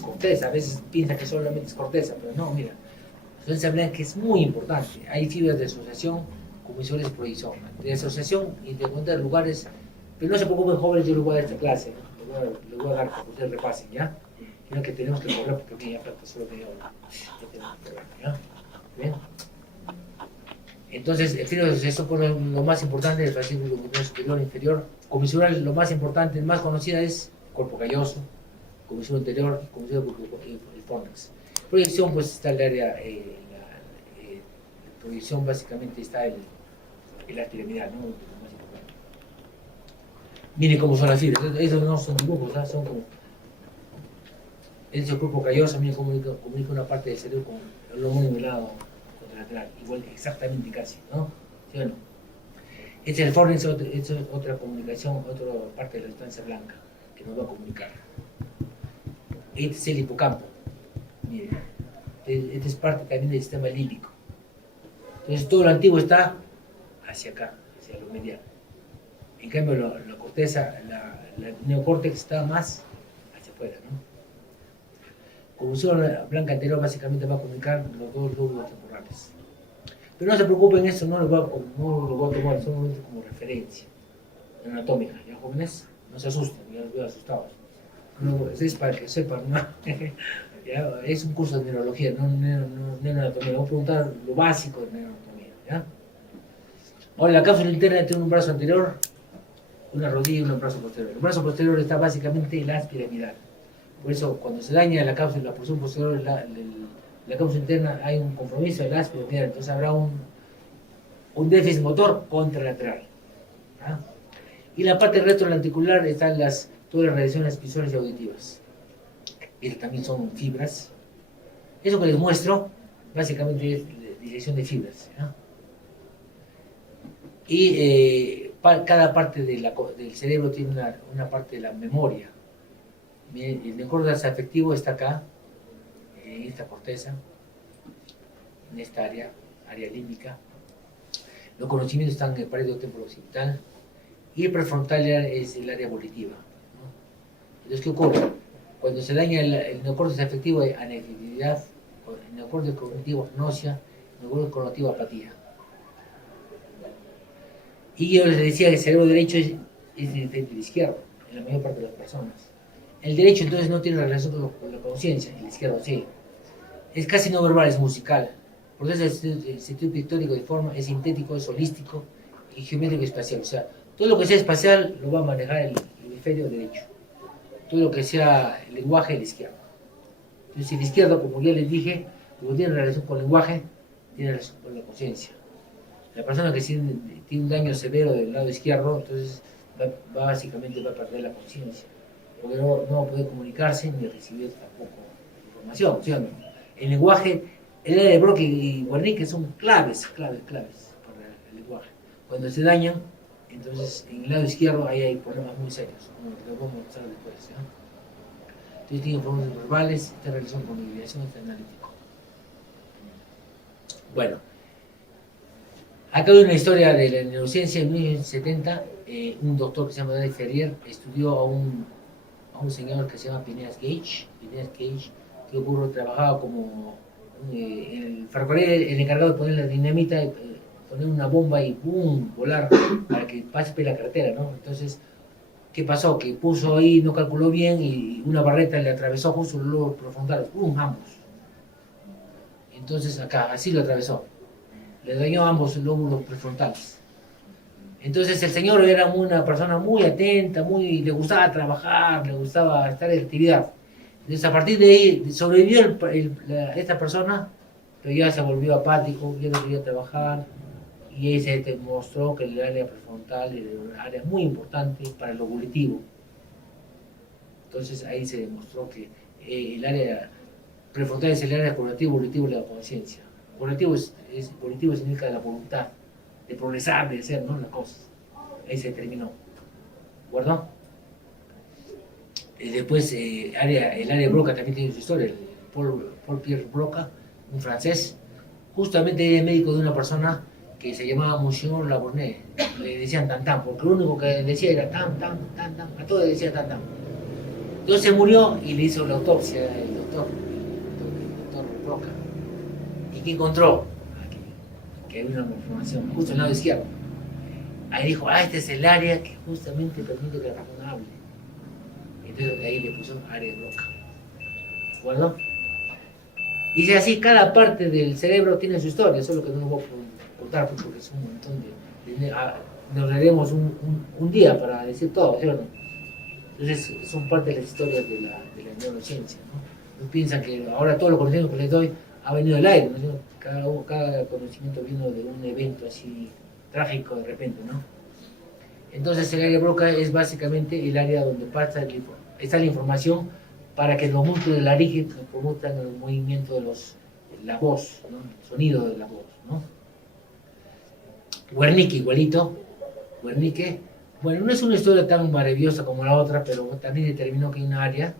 corteza. A veces piensan que solamente es corteza, pero no, mira. La sustancia blanca es muy importante. Hay fibras de asociación con visuales de proyección. De asociación y de encontrar lugares. Pero no se preocupen, jóvenes, yo les voy a dar esta clase, ¿no? Les voy a dar para que ustedes repasen, ¿ya? Creo que tenemos que correr porque ya falta solo media hora. Ya tenemos que correr, ¿ya? ¿Bien? Entonces, el filo de asociación con lo más importante del fascículo superior e inferior. Comisional, lo más importante, más conocida es cuerpo calloso, comisión anterior, comisión el fónix. Proyección, pues está el área, proyección básicamente está el piramidal, ¿no? Miren cómo son las fibras, esos no son dibujos, ¿sabes? Son como. Es el cuerpo calloso, miren cómo comunica una parte del cerebro con el lomo nivelado contralateral, igual exactamente casi, ¿no? ¿Sí o no? Este es el fornix, es otra comunicación, otra parte de la sustancia blanca que nos va a comunicar. Este es el hipocampo, miren, este es parte también del sistema límbico. Entonces todo lo antiguo está hacia acá, hacia lo medial. En cambio, la corteza, la neocórtex está más hacia afuera, ¿no? Convulsión blanca anterior básicamente va a comunicar los dos lóbulos temporales. Pero no se preocupen, eso no lo voy a tomar solamente como referencia anatómica, ¿ya jóvenes? No se asusten, ya los veo asustados. No, es para que sepan, ¿no? ¿Ya? Es un curso de neurología, no anatomía. Voy a preguntar lo básico de anatomía, ¿ya? Ahora, la cápsula interna tiene un brazo anterior, una rodilla y un brazo posterior. El brazo posterior está básicamente en la piramidal. Por eso, cuando se daña la cápsula, la porción posterior, la cápsula interna, hay un compromiso de la piramidal. Entonces habrá un déficit motor contralateral. ¿Ah? Y en la parte retrolenticular están todas las radiaciones visuales y auditivas. Estas también son fibras. Eso que les muestro, básicamente es dirección de fibras. ¿Ah? Y cada parte del cerebro tiene una parte de la memoria El neocórtex afectivo está acá, en esta corteza, en esta área límbica. Los conocimientos están en el paredo temporo-occipital y el prefrontal es el área volitiva, ¿no? Entonces, ¿qué ocurre? Cuando se daña el neocórtex afectivo hay anhedonia, el neocórtex cognitivo náusea, el neocórtex cognitivo apatía. Y yo les decía que el cerebro derecho es diferente del izquierdo, en la mayor parte de las personas. El derecho entonces no tiene relación con la conciencia, el izquierdo sí. Es casi no verbal, es musical. Por eso el sentido pictórico de forma es sintético, es holístico y geométrico espacial. O sea, todo lo que sea espacial lo va a manejar el hemisferio derecho. Todo lo que sea el lenguaje, el izquierdo. Entonces el izquierdo, como ya les dije, como tiene relación con el lenguaje, tiene relación con la conciencia. La persona que tiene un daño severo del lado izquierdo, entonces básicamente va a perder la conciencia, porque no va a poder comunicarse ni recibir tampoco información, ¿sí o no? El lenguaje, el área de Broca y Wernicke son claves para el lenguaje. Cuando se dañan, entonces en el lado izquierdo ahí hay problemas muy serios, como lo vamos a mostrar después, ¿no? Entonces tienen problemas verbales, esta relación con la ideación, este analítico. Bueno. Acá hay una historia de la neurociencia. En 1970, un doctor que se llama David Ferrier estudió a un señor que se llama Phineas Gage, que ocurre, trabajaba como en el ferrocarril, el encargado de poner la dinamita, poner una bomba y ¡pum! Volar para que pase por la carretera, ¿no? Entonces, ¿qué pasó? Que puso ahí, no calculó bien y una barreta le atravesó justo los lóbulos prefrontales, ¡pum! Ambos. Entonces acá, así lo atravesó. Le dañó ambos lóbulos prefrontales. Entonces el señor era una persona muy atenta, le gustaba trabajar, le gustaba estar en actividad. Entonces a partir de ahí sobrevivió esta persona, pero ya se volvió apático, ya no quería trabajar, y ahí se demostró que el área prefrontal era un área muy importante para lo volitivo. Entonces ahí se demostró que el área prefrontal es el área cognitivo, volitivo de la conciencia. Volitivo significa la voluntad de progresar, de hacer, ¿no? Las cosas. Ahí se terminó. ¿De acuerdo? Después, el área Broca también tiene su historia. Paul Pierre Broca, un francés, justamente era médico de una persona que se llamaba Monsieur Labournet. Le decían tan, porque lo único que decía era tan, a todo le decía tan. Entonces se murió y le hizo la autopsia el doctor Broca. ¿Y qué encontró? Que había una malformación justo al lado izquierdo. Ahí dijo, este es el área que justamente permite que la persona hable. Entonces ahí le puso área de Broca. ¿De acuerdo? Y si así, cada parte del cerebro tiene su historia, eso es lo que no lo voy a contar porque es un montón nos daremos un día para decir todo, ¿sí o no? Entonces son parte de las historias de la neurociencia, ¿no? No piensan que ahora todo lo conocimiento que les doy ha venido del aire, ¿no? Cada conocimiento vino de un evento así trágico de repente, ¿no? Entonces el área Broca es básicamente el área donde está la información para que los músculos de la laringe promuevan el movimiento de la voz, ¿no? El sonido de la voz, ¿no? Wernicke igualito, Wernicke, bueno, no es una historia tan maravillosa como la otra, pero también determinó que hay una área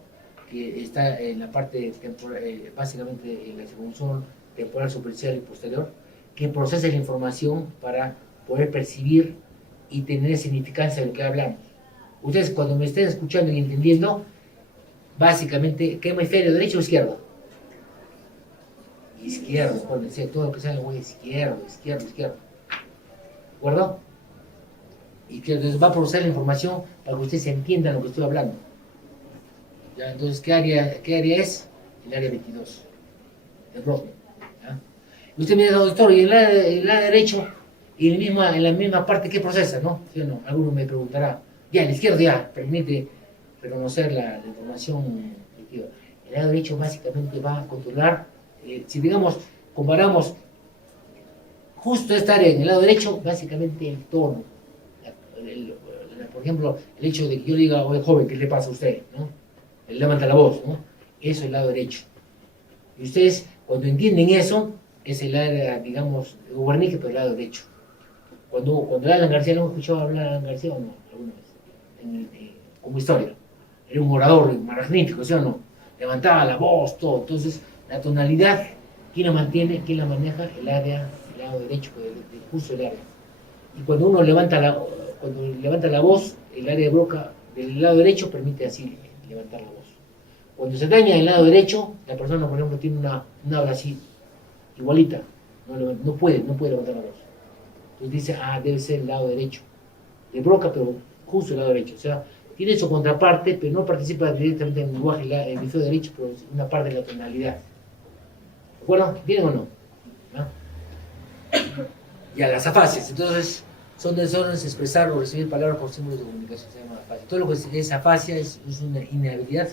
que está en la parte temporal, básicamente en la circunvolución temporal superficial y posterior, que procesa la información para poder percibir y tener significancia de lo que hablamos. Ustedes cuando me estén escuchando y entendiendo, básicamente, ¿qué hemisferio, derecho o izquierdo? Izquierdo, ponense, todo lo que sea en el güey, izquierdo. ¿De acuerdo? Y que entonces va a procesar la información para que ustedes entiendan lo que estoy hablando. ¿Ya? Entonces, ¿qué área es? El área 22, el Broca. Y usted me dice, doctor, ¿y el área derecho? Y en la misma parte, ¿qué procesa? ¿No? ¿Sí o no? Alguno me preguntará, ya, el izquierdo ya permite reconocer la información efectiva. El lado derecho básicamente va a controlar, si digamos, comparamos justo esta área en el lado derecho, básicamente el tono. Por ejemplo, el hecho de que yo diga, oye joven, ¿qué le pasa a usted? ¿No? Él levanta la voz, ¿no? Eso es el lado derecho. Y ustedes, cuando entienden eso, es el área, digamos, de Wernicke, pero el lado derecho. Cuando Alan García, ¿no he escuchado hablar a Alan García o no? Alguna vez, como historia. era un orador magnífico, ¿sí o no? Levantaba la voz, todo. Entonces, la tonalidad, ¿quién la mantiene? ¿Quién la maneja? El lado derecho, justo el área. Y cuando uno levanta la voz, el área de boca del lado derecho permite así levantar la voz. Cuando se daña el lado derecho, la persona, por ejemplo, tiene una habla así, igualita, no puede levantar la voz. Entonces dice, debe ser el lado derecho, de Broca, pero justo el lado derecho. O sea, tiene su contraparte, pero no participa directamente en el lenguaje, el hemisferio derecho, pero es una parte de la tonalidad. ¿De acuerdo? ¿Tienen o no? ¿No? Ya, las afasias. Entonces, son desórdenes expresar o recibir palabras por símbolos de comunicación, se llama afasia. Todo lo que es afasia es una inhabilidad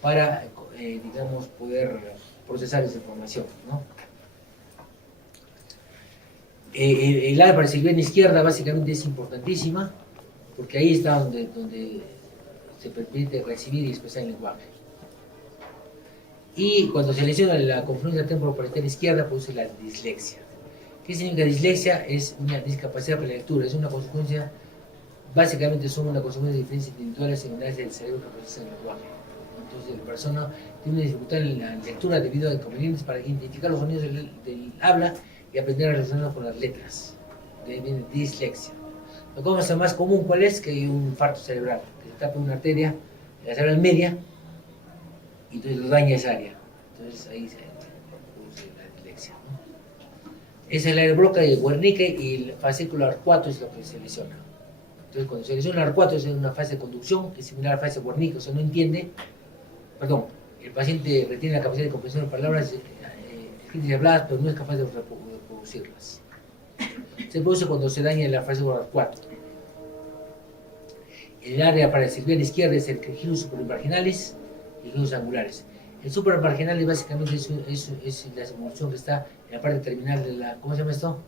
para, digamos, poder procesar esa información, ¿no? El área para recibir en izquierda básicamente es importantísima, porque ahí está donde se permite recibir y expresar el lenguaje. Y cuando se lesiona la confluencia temporoparietal izquierda, produce la dislexia. ¿Qué significa dislexia? Es una discapacidad para la lectura, es una consecuencia, básicamente son una consecuencia de diferencias individuales en unidades del cerebro que procesan el lenguaje. Entonces la persona tiene una dificultad en la lectura debido a inconvenientes para identificar los sonidos del habla y aprender a relacionarlo con las letras. De ahí viene dislexia. La cosa más común, ¿cuál es? Que hay un infarto cerebral, que se tapa una arteria, la cerebral media, y entonces lo daña esa área. Entonces ahí se produce la dislexia, ¿no? Es el área de Broca y el Wernicke, y el fascículo arcuato es lo que se lesiona. Entonces cuando se lesiona el arcuato es una fase de conducción, que es similar a la fase de Wernicke, o sea, no entiende, el paciente retiene la capacidad de comprensión de palabras escritas y habladas, pero no es capaz de reproducirlas. Se produce cuando se daña la fase arcuato. El área para el cervical izquierda es el gyrus supramarginalis y gyrus angulares. El supramarginal básicamente es la simulación que está en la parte terminal de la, ¿cómo se llama esto?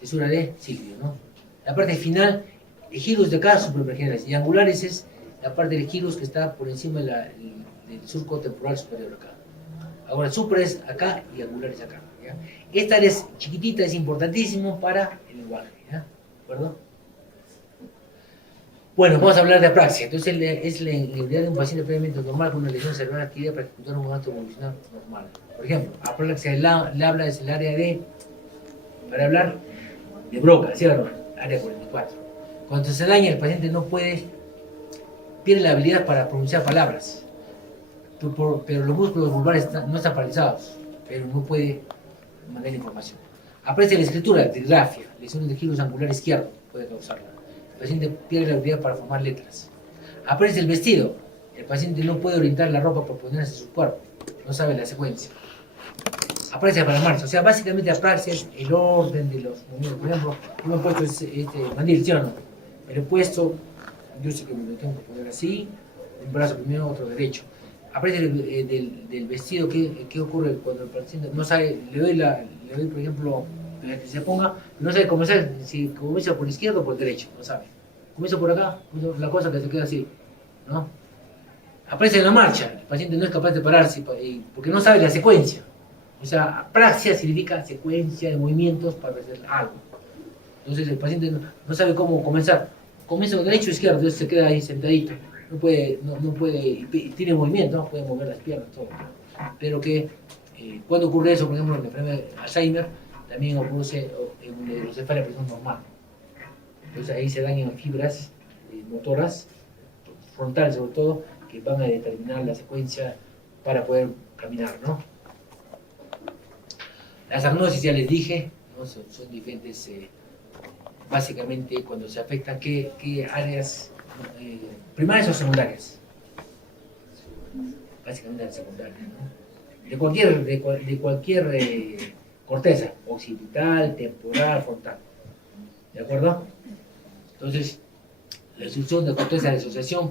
Cesura de Silvio, ¿no? La parte final, el gyrus de acá, supramarginales, y angulares es la parte del gyrus que está por encima del surco temporal superior acá. Ahora, el supra es acá y angular es acá, ¿ya? Esta área es chiquitita, es importantísimo para el lenguaje, ¿ya? ¿De acuerdo? Bueno, vamos a hablar de apraxia. Entonces, es la inhabilidad de un paciente previamente normal con una lesión cerebral adquirida para ejecutar un movimiento evolucional normal. Por ejemplo, apraxia del habla es el área para hablar de Broca, ¿cierto? Área 44. Cuando se daña, el paciente no puede, pierde la habilidad para pronunciar palabras, pero los músculos vulvares no están paralizados, pero no puede mandar información. Aprecia la escritura, digrafia, lesiones del gyrus angular izquierdo puede causarla. El paciente pierde la habilidad para formar letras. Aprecia el vestido, el paciente no puede orientar la ropa por ponerse en su cuerpo, no sabe la secuencia. Aprecia para la marcha, o sea, básicamente apraxia es el orden de los movimientos. Por ejemplo, yo me he puesto este mandil, ¿sí o no? Me lo he puesto, yo sé que me lo tengo que poner así, un brazo primero, otro derecho. Aprecia del vestido, ¿qué ocurre cuando el paciente no sabe? Le doy por ejemplo, que se ponga, no sabe comenzar, si comienza por izquierdo o por derecho, no sabe. Comienza por acá, la cosa que se queda así, ¿no? Aprecia la marcha, el paciente no es capaz de pararse porque no sabe la secuencia. O sea, apraxia significa secuencia de movimientos para hacer algo. Entonces el paciente no sabe cómo comenzar. Comienza con derecho o izquierdo, entonces se queda ahí sentadito. No puede, tiene movimiento, ¿no? Puede mover las piernas, todo. Pero que cuando ocurre eso, por ejemplo, en la enfermedad de Alzheimer, también ocurre en la hidrocefalia presión normal. Entonces ahí se dañan fibras motoras, frontales sobre todo, que van a determinar la secuencia para poder caminar, ¿no? Las agnosis, ya les dije, ¿no? son diferentes, básicamente cuando se afectan, ¿qué áreas primarias o secundarias? Básicamente las secundarias, ¿no? De cualquier corteza, occipital, temporal, frontal. ¿De acuerdo? Entonces, la destrucción de corteza de asociación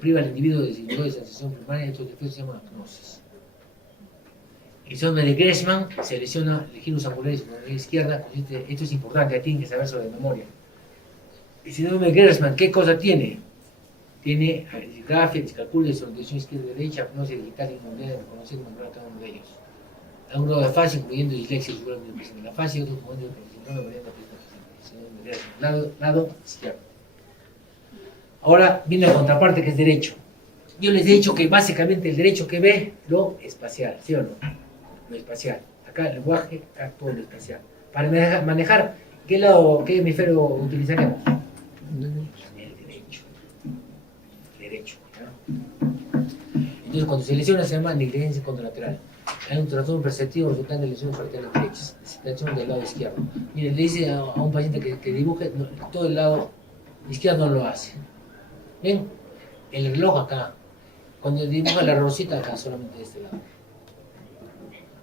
priva al individuo de sensación primaria, estos defectos se llaman agnosis. El síndrome de Gressman se lesiona el gyrus angularis por la izquierda. Esto es importante, tienen que saber sobre memoria. El síndrome de Gressman, ¿qué cosa tiene? Tiene disgrafia, discalculia, desorientación izquierda y derecha, agnosia digital y no debe reconocer y nombrar cada uno de ellos. Hay un grado de afasia, incluyendo dislexia y de la afasia y otros momentos de síndrome de variante lado izquierdo. Ahora viene la contraparte que es derecho. Yo les he dicho que básicamente el derecho que ve lo espacial, ¿sí o no? Lo espacial. Acá el lenguaje, acá todo lo espacial. Para manejar, ¿qué lado, qué hemisferio utilizaremos? El derecho. El derecho, ¿no? Entonces, cuando se lesiona se llama negligencia contralateral. Hay un trastorno perceptivo resultante de lesiones parciales derechas, situación del lado izquierdo. Mire, le dice a un paciente que dibuje todo el lado izquierdo, no lo hace. ¿Ven? El reloj acá. Cuando dibuja la rosita acá, solamente de este lado.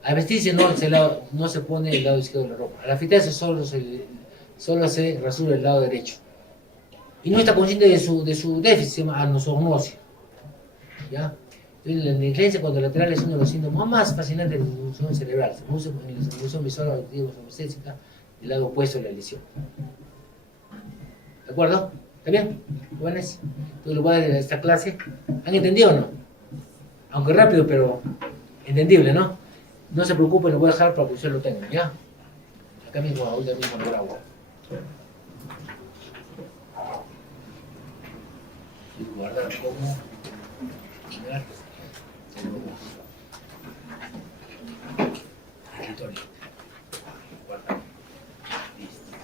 Al vestirse no se pone el lado izquierdo de la ropa. Al afeitarse solo se rasura el lado derecho. Y no está consciente de su déficit, se llama anosognosia. ¿Ya? Entonces, la negligencia contralateral es uno de los síntomas más fascinantes de la disfunción cerebral. Se produce en la disfunción visual auditiva o estética del lado opuesto de la lesión. ¿De acuerdo? ¿Está bien? ¿Jóvenes? Entonces, los padres de esta clase, ¿han entendido o no? Aunque rápido, pero entendible, ¿no? No se preocupen, lo voy a dejar para que ustedes lo tengan, ¿ya? Acá mismo, ahorita mismo en Bravo. Y guardar como mirar escritorio. Guardar. Listo.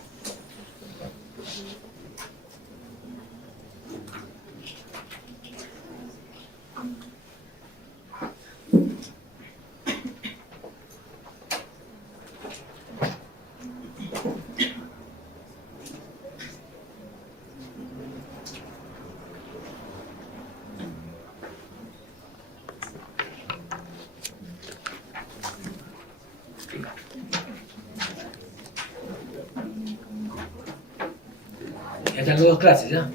Ya están las dos clases, ¿ya?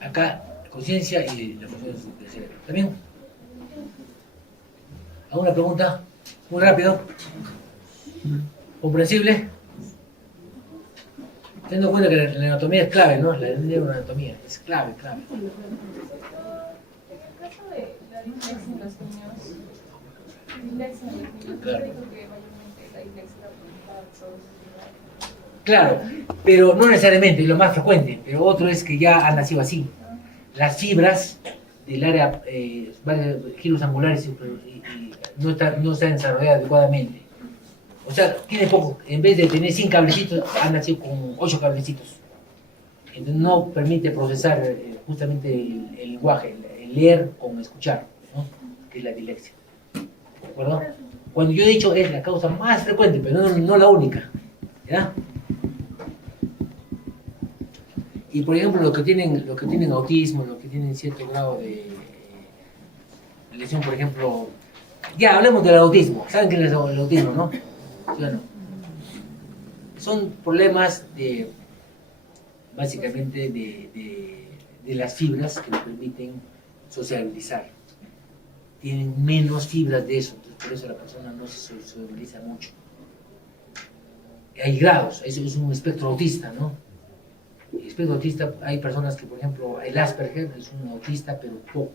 Acá, conciencia y la función del cerebro. ¿Está bien? ¿Alguna pregunta? Muy rápido. ¿Comprensible? Teniendo en cuenta que la anatomía es clave, ¿no? La neuroanatomía es clave. En el caso de la dislexia en los niños, Claro. digo que mayormente la dislexia la todos. Claro, pero no necesariamente, es lo más frecuente, pero otro es que ya han nacido así. Las fibras del área, giros angulares y no están desarrolladas adecuadamente. O sea, tiene poco, en vez de tener 100 cablecitos, han nacido con 8 cablecitos. Entonces no permite procesar justamente el lenguaje, el leer como escuchar, ¿no? Que es la dislexia. ¿De acuerdo? Cuando yo he dicho es la causa más frecuente, pero no la única. ¿Ya? Y por ejemplo, los que tienen autismo, los que tienen cierto grado de lesión, por ejemplo, ya hablemos del autismo. ¿Saben qué es el autismo, no? ¿Sí o no? Son problemas básicamente de las fibras que le permiten sociabilizar. Tienen menos fibras de eso, entonces por eso la persona no se sociabiliza mucho. Hay grados, eso es un espectro autista, ¿no? El espectro autista, hay personas que, por ejemplo, el Asperger es un autista, pero poco.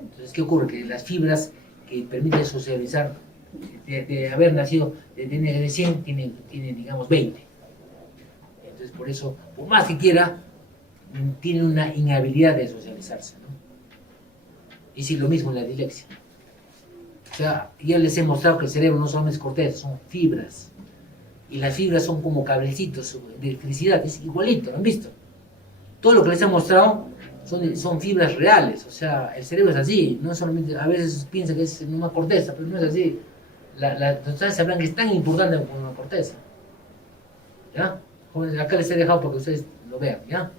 Entonces, ¿qué ocurre? Que las fibras que permiten socializar, de haber nacido, de 100, tiene, digamos, 20. Entonces, por eso, por más que quiera, tiene una inhabilidad de socializarse, ¿no? Y sí, lo mismo en la dislexia. O sea, ya les he mostrado que el cerebro no solamente es corteza, son fibras. Y las fibras son como cablecitos de electricidad, es igualito, ¿lo han visto? Todo lo que les he mostrado son fibras reales, o sea, el cerebro es así, no solamente, a veces piensa que es una corteza, pero no es así. La sustancia blanca es tan importante como una corteza. ¿Ya? Acá les he dejado para que ustedes lo vean, ¿ya?